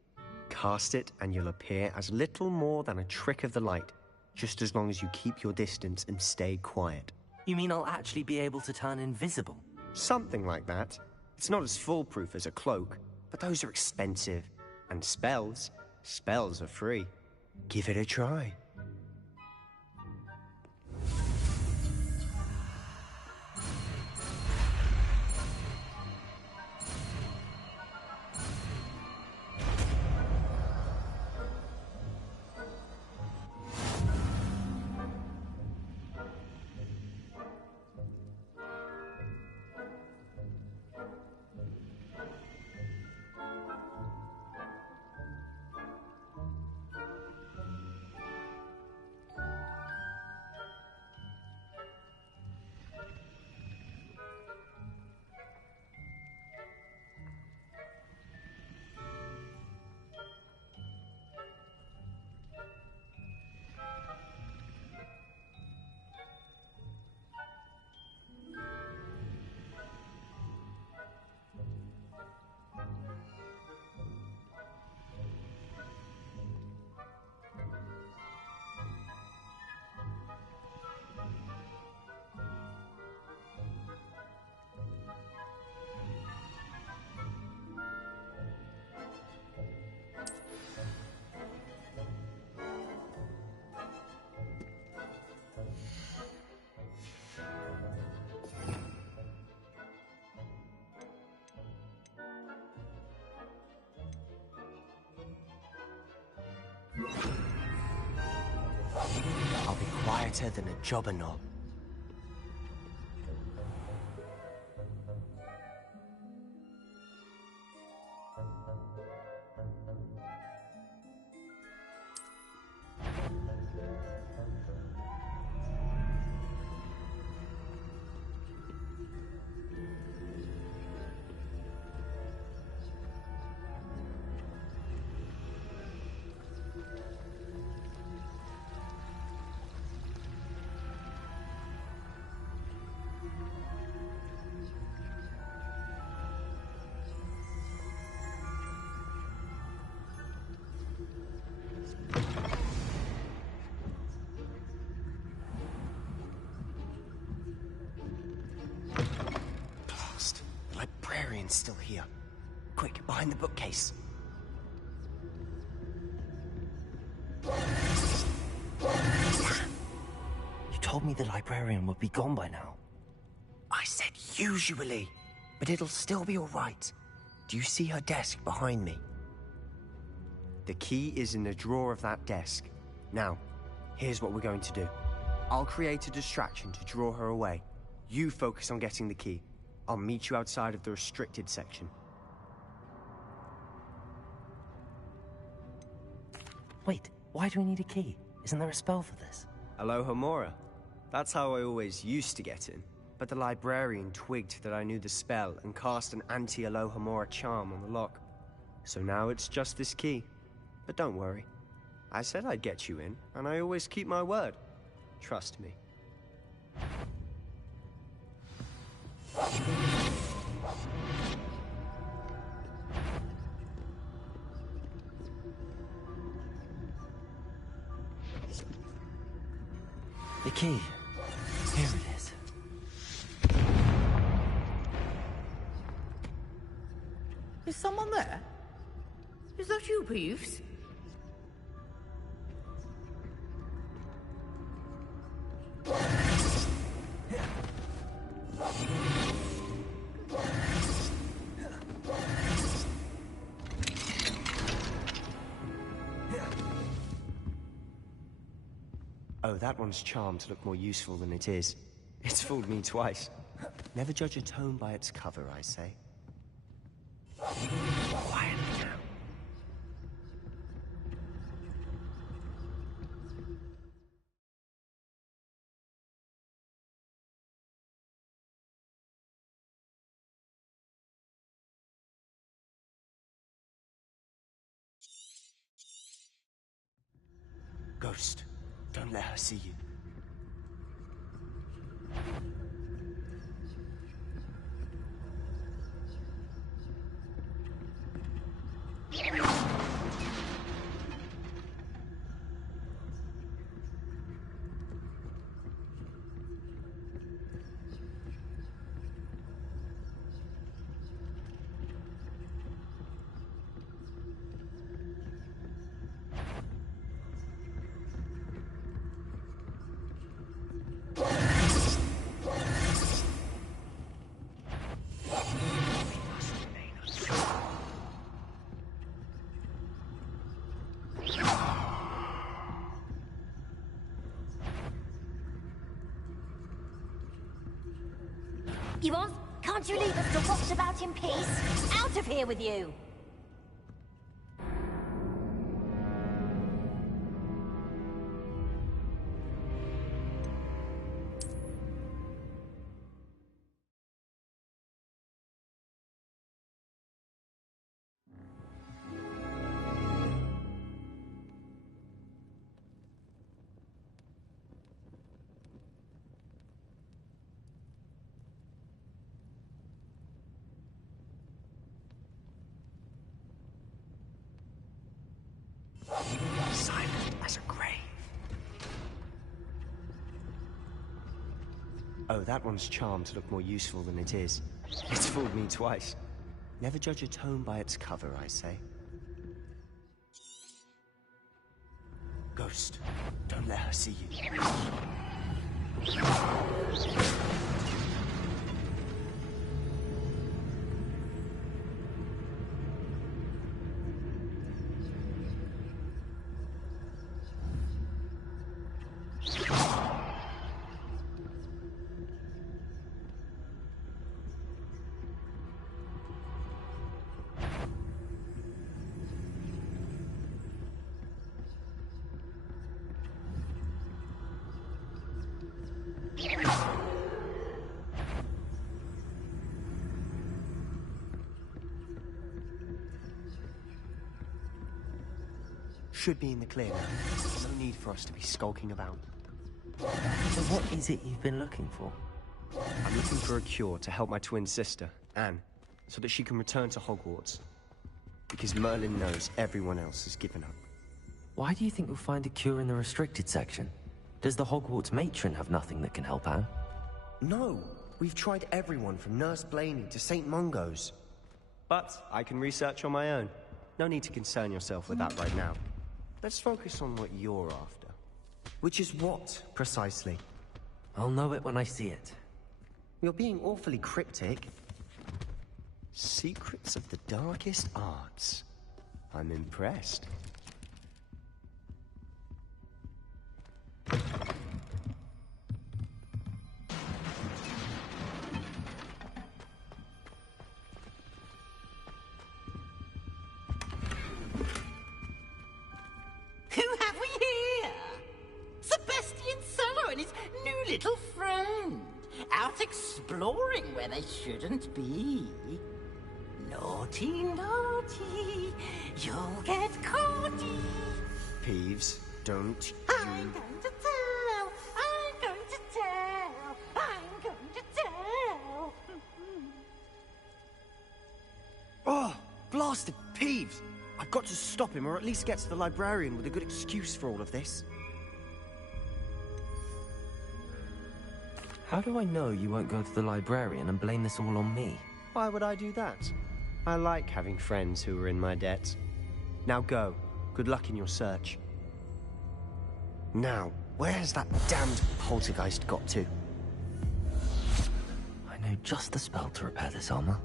Cast it and you'll appear as little more than a trick of the light, just as long as you keep your distance and stay quiet. You mean I'll actually be able to turn invisible? Something like that. It's not as foolproof as a cloak, but those are expensive. And spells are free. Give it a try. I'll be quieter than a jobber knob. Librarian's still here. Quick, behind the bookcase. You told me the librarian would be gone by now. I said usually, but it'll still be all right. Do you see her desk behind me? The key is in the drawer of that desk. Now, here's what we're going to do. I'll create a distraction to draw her away. You focus on getting the key. I'll meet you outside of the restricted section. Wait, why do we need a key? Isn't there a spell for this? Alohomora. That's how I always used to get in. But the librarian twigged that I knew the spell and cast an anti-Alohomora charm on the lock. So now it's just this key. But don't worry. I said I'd get you in, and I always keep my word. Trust me. The key. Here it is. Is someone there? Is that you, Peeves? Oh, that one's charmed to look more useful than it is. It's fooled me twice. Never judge a tome by its cover, I say. Quietly now. Ghost, don't let her see you. Yvonne, can't you leave us to watch about in peace? Out of here with you! Silent as a grave. Oh, that one's charmed to look more useful than it is. It's fooled me twice. Never judge a tome by its cover, I say. Ghost, don't let her see you. Should be in the clear now. No need for us to be skulking about. So what is it you've been looking for? I'm looking for a cure to help my twin sister, Anne, so that she can return to Hogwarts. Because Merlin knows everyone else has given up. Why do you think we'll find a cure in the restricted section? Does the Hogwarts matron have nothing that can help Anne? No! We've tried everyone from Nurse Blaney to St. Mungo's. But I can research on my own. No need to concern yourself with that right now. Let's focus on what you're after. Which is what, precisely? I'll know it when I see it. You're being awfully cryptic. Secrets of the darkest arts. I'm impressed. Who have we here? Sebastian Sallow and his new little friend. Out exploring where they shouldn't be. Naughty, naughty, you'll get caughty. Peeves, don't I'm going to tell, I'm going to tell, I'm going to tell. Oh, blasted Peeves! I've got to stop him, or at least get to the librarian with a good excuse for all of this. How do I know you won't go to the librarian and blame this all on me? Why would I do that? I like having friends who are in my debt. Now go. Good luck in your search. Now, where's that damned poltergeist got to? I know just the spell to repair this armor.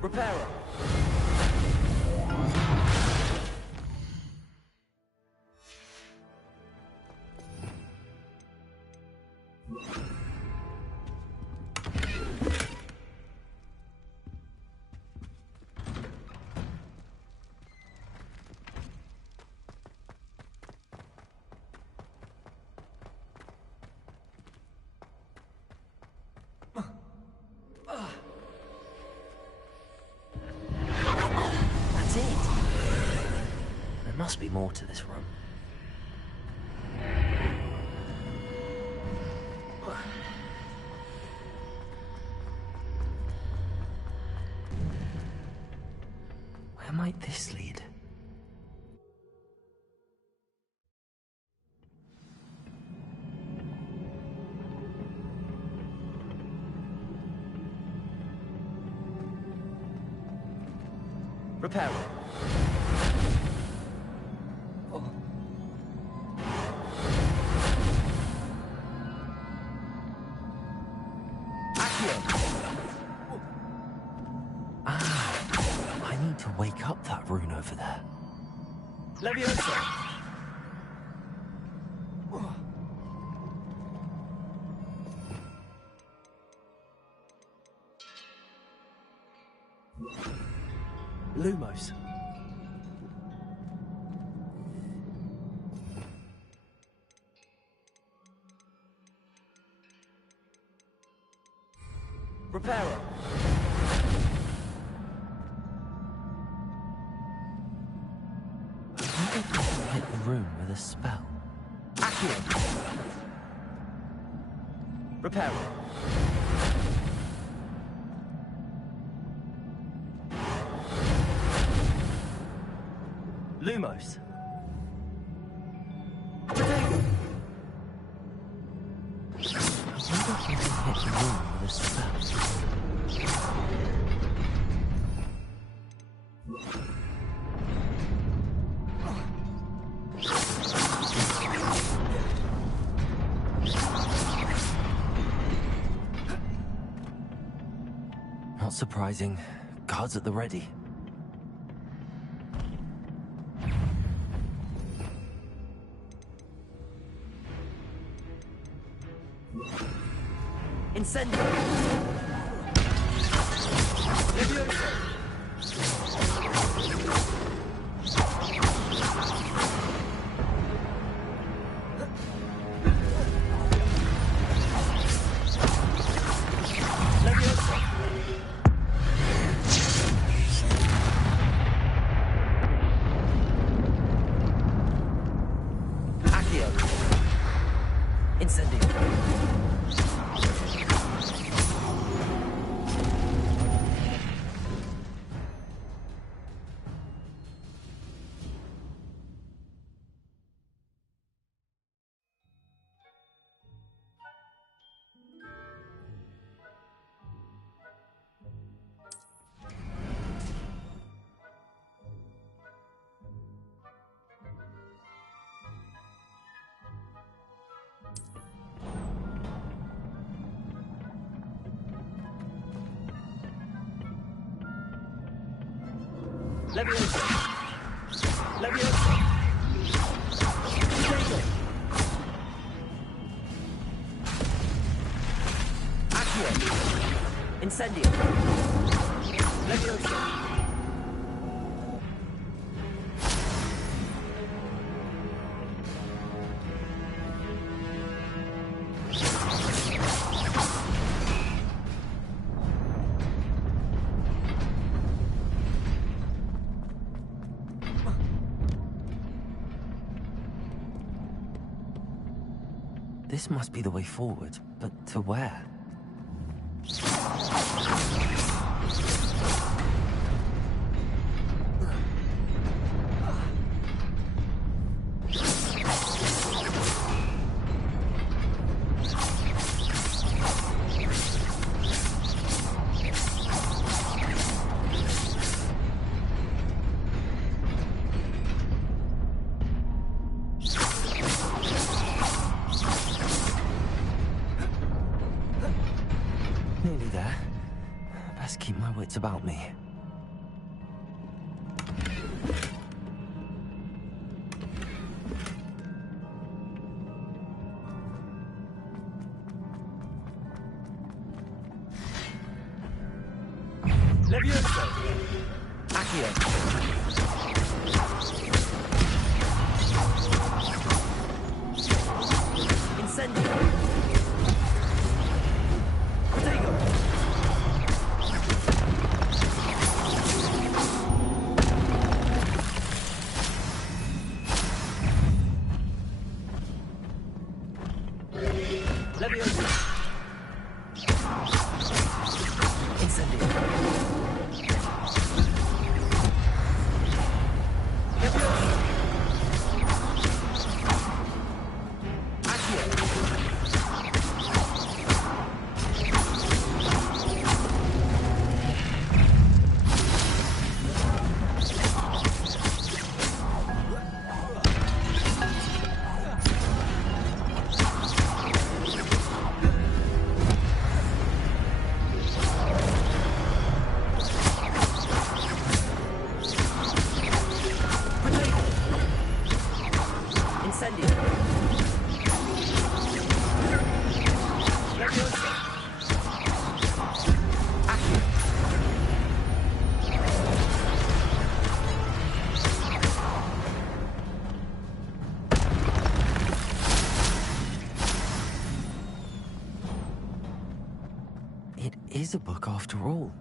Repairer! That's it. There must be more to this room. Where might this lead? Repairer. Oh. I need to wake up that rune over there. Leviosa! Lumos. Repairer. I wonder if I can hit the room with a spell. Accio. Repairer. Lumos. I wonder if I can hit the room with a spell. Not surprising. Guards at the ready. Incendio! Leviosa! Leviosa! Leviosa! Accio! Incendio! Leviosa! This must be the way forward, but to where? wits about me. Levioso! Accio! Incendio! Protego! Levioso! Incendio! It is a book after all.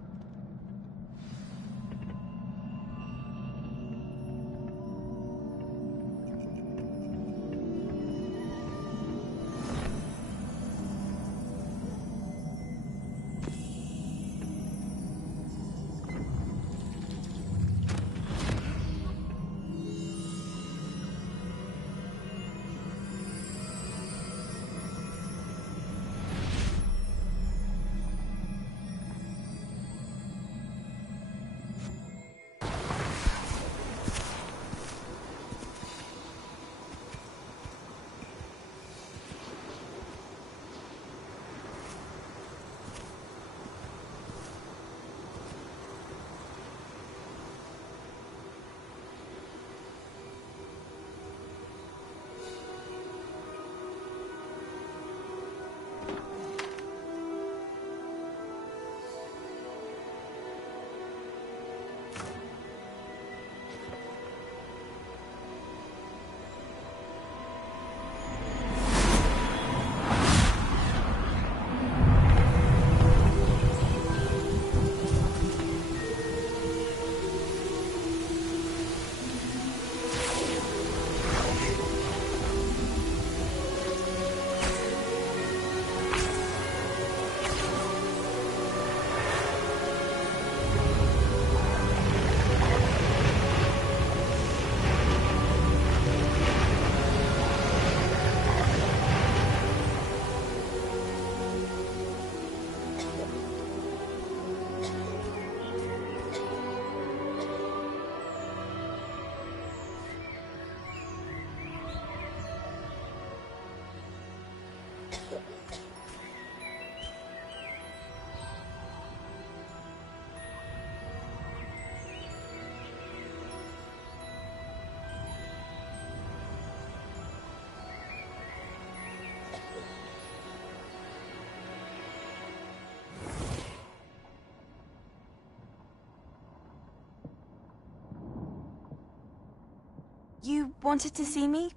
You wanted to see me?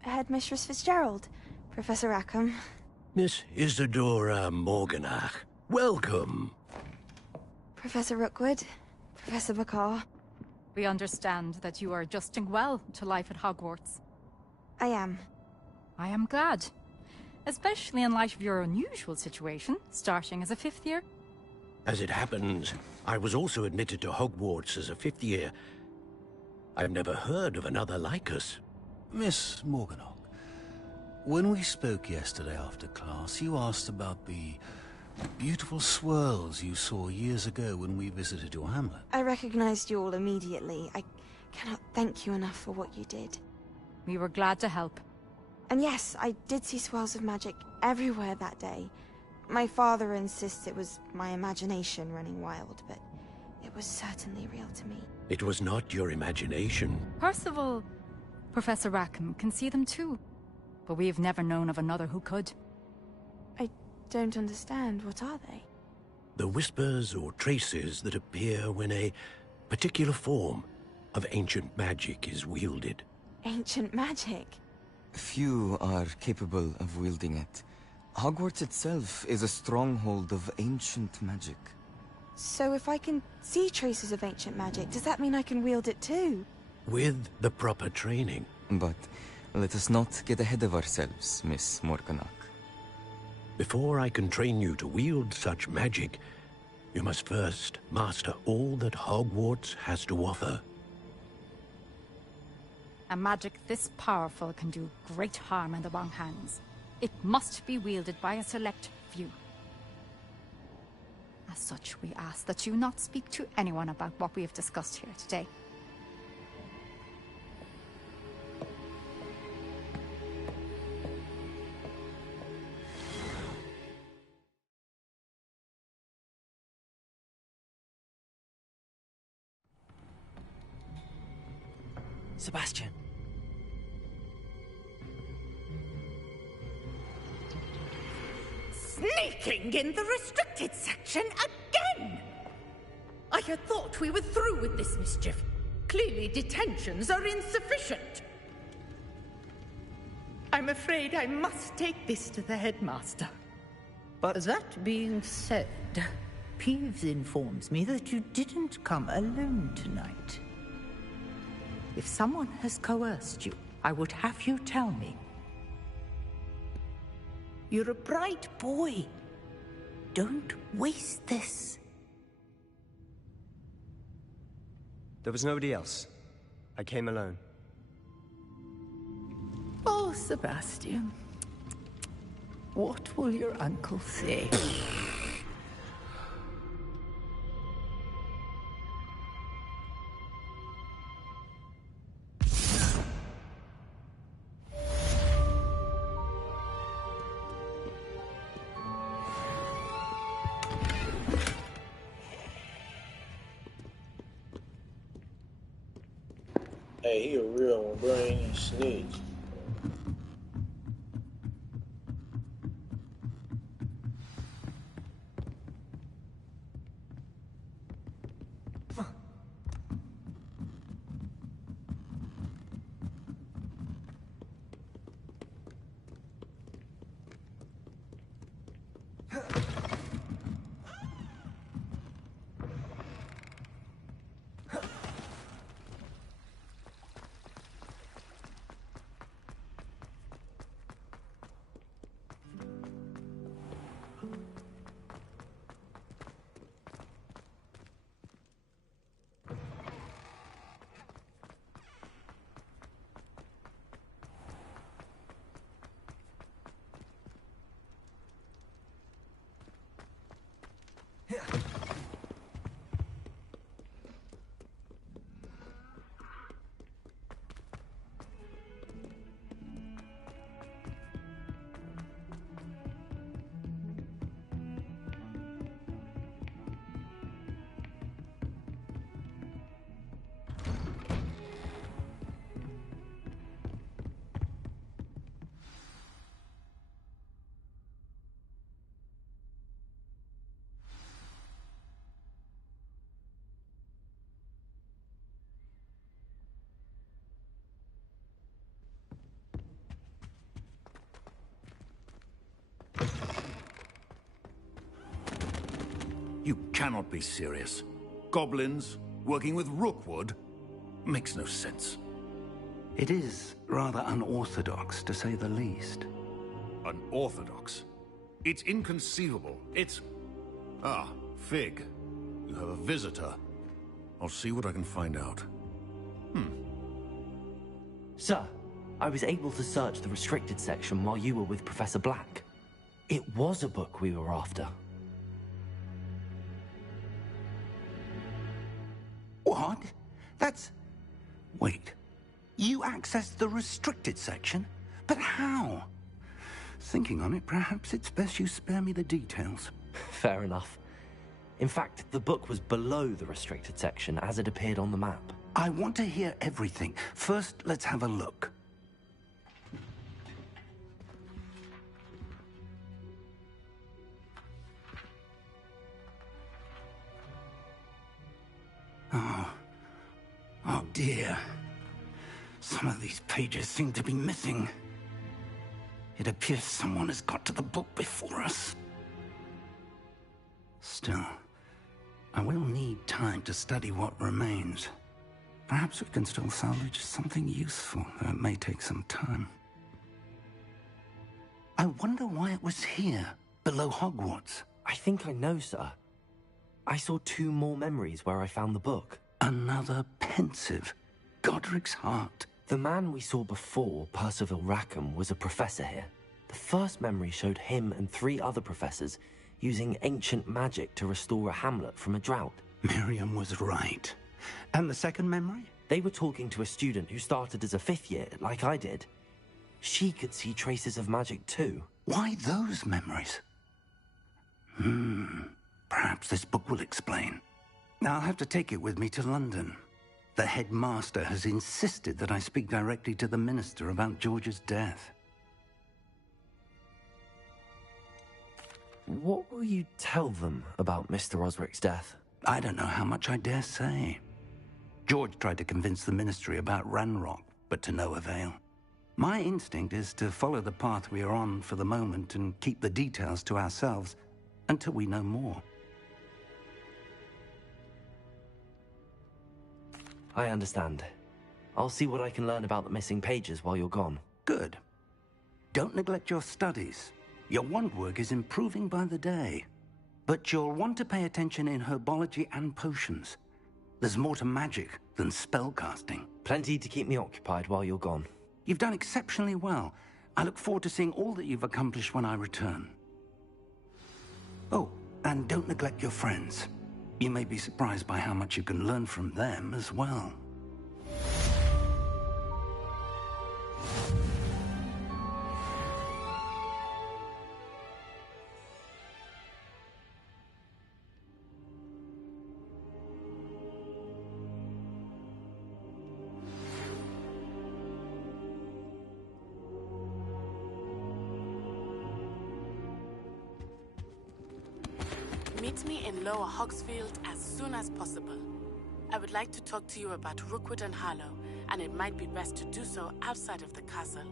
Headmistress Fitzgerald, Professor Rackham. Miss Isadora Morganach, welcome. Professor Rookwood, Professor Bakar. We understand that you are adjusting well to life at Hogwarts. I am. I am glad. Especially in light of your unusual situation, starting as a 5th year. As it happens, I was also admitted to Hogwarts as a 5th year. I've never heard of another like us. Miss Morganach, when we spoke yesterday after class, you asked about the beautiful swirls you saw years ago when we visited your hamlet. I recognized you all immediately. I cannot thank you enough for what you did. We were glad to help. And yes, I did see swirls of magic everywhere that day. My father insists it was my imagination running wild, but was certainly real to me. It was not your imagination. Percival, Professor Rackham can see them too. But we've never known of another who could. I don't understand. What are they? The whispers or traces that appear when a particular form of ancient magic is wielded. Ancient magic? Few are capable of wielding it. Hogwarts itself is a stronghold of ancient magic. So if I can see traces of ancient magic, does that mean I can wield it too? With the proper training. But let us not get ahead of ourselves, Miss Morganach. Before I can train you to wield such magic, you must first master all that Hogwarts has to offer. A magic this powerful can do great harm in the wrong hands. It must be wielded by a select few. As such, we ask that you not speak to anyone about what we have discussed here today. Sebastian. Sneaking in the restricted section again! I had thought we were through with this mischief. Clearly detentions are insufficient. I'm afraid I must take this to the headmaster. But that being said, Peeves informs me that you didn't come alone tonight. If someone has coerced you, I would have you tell me. You're a bright boy. Don't waste this. There was nobody else. I came alone. Oh, Sebastian. What will your uncle say? Hey, he a real one, bro. He ain't snitch. You cannot be serious. Goblins working with Rookwood makes no sense. It is rather unorthodox, to say the least. Unorthodox? It's inconceivable. It's... Ah, Fig. You have a visitor. I'll see what I can find out. Sir, I was able to search the restricted section while you were with Professor Black. It was a book we were after. What? That's... Wait. You accessed the restricted section? But how? Thinking on it, perhaps it's best you spare me the details. Fair enough. In fact, the book was below the restricted section as it appeared on the map. I want to hear everything. First, let's have a look. Oh dear. Some of these pages seem to be missing. It appears someone has got to the book before us. Still, I will need time to study what remains. Perhaps we can still salvage something useful, though it may take some time. I wonder why it was here, below Hogwarts. I think I know, sir. I saw 2 more memories where I found the book. Another pensive. Godric's heart. The man we saw before, Percival Rackham, was a professor here. The first memory showed him and 3 other professors using ancient magic to restore a hamlet from a drought. Miriam was right. And the second memory? They were talking to a student who started as a 5th year, like I did. She could see traces of magic too. Why those memories? Perhaps this book will explain. I'll have to take it with me to London. The headmaster has insisted that I speak directly to the minister about George's death. What will you tell them about Mr. Osric's death? I don't know how much I dare say. George tried to convince the ministry about Ranrock, but to no avail. My instinct is to follow the path we are on for the moment and keep the details to ourselves until we know more. I understand. I'll see what I can learn about the missing pages while you're gone. Good. Don't neglect your studies. Your wand work is improving by the day. But you'll want to pay attention in herbology and potions. There's more to magic than spellcasting. Plenty to keep me occupied while you're gone. You've done exceptionally well. I look forward to seeing all that you've accomplished when I return. Oh, and don't neglect your friends. You may be surprised by how much you can learn from them as well. Meet me in Lower Hogsfield as soon as possible. I would like to talk to you about Rookwood and Harlow, and it might be best to do so outside of the castle.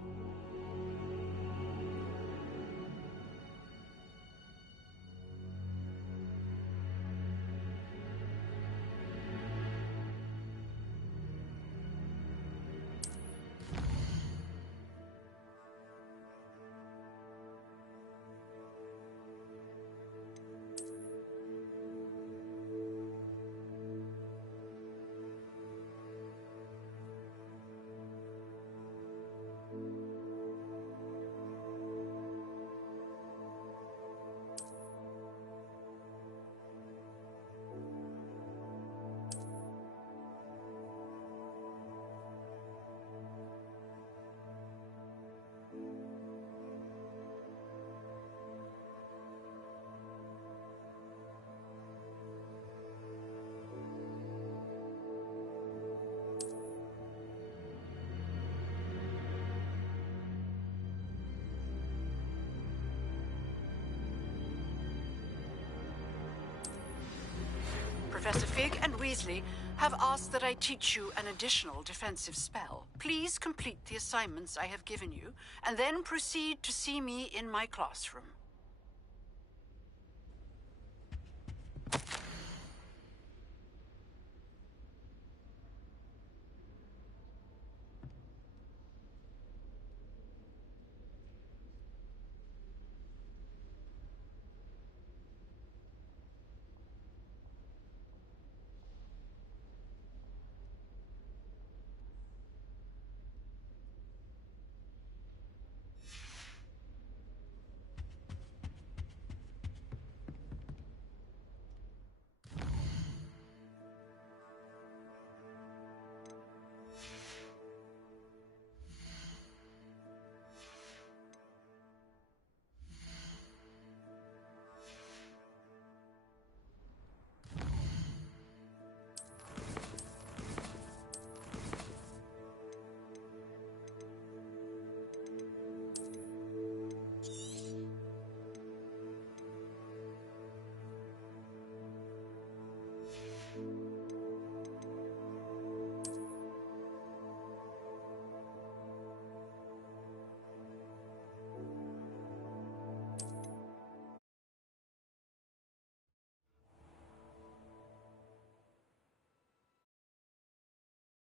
Professor Fig and Weasley have asked that I teach you an additional defensive spell. Please complete the assignments I have given you, and then proceed to see me in my classroom.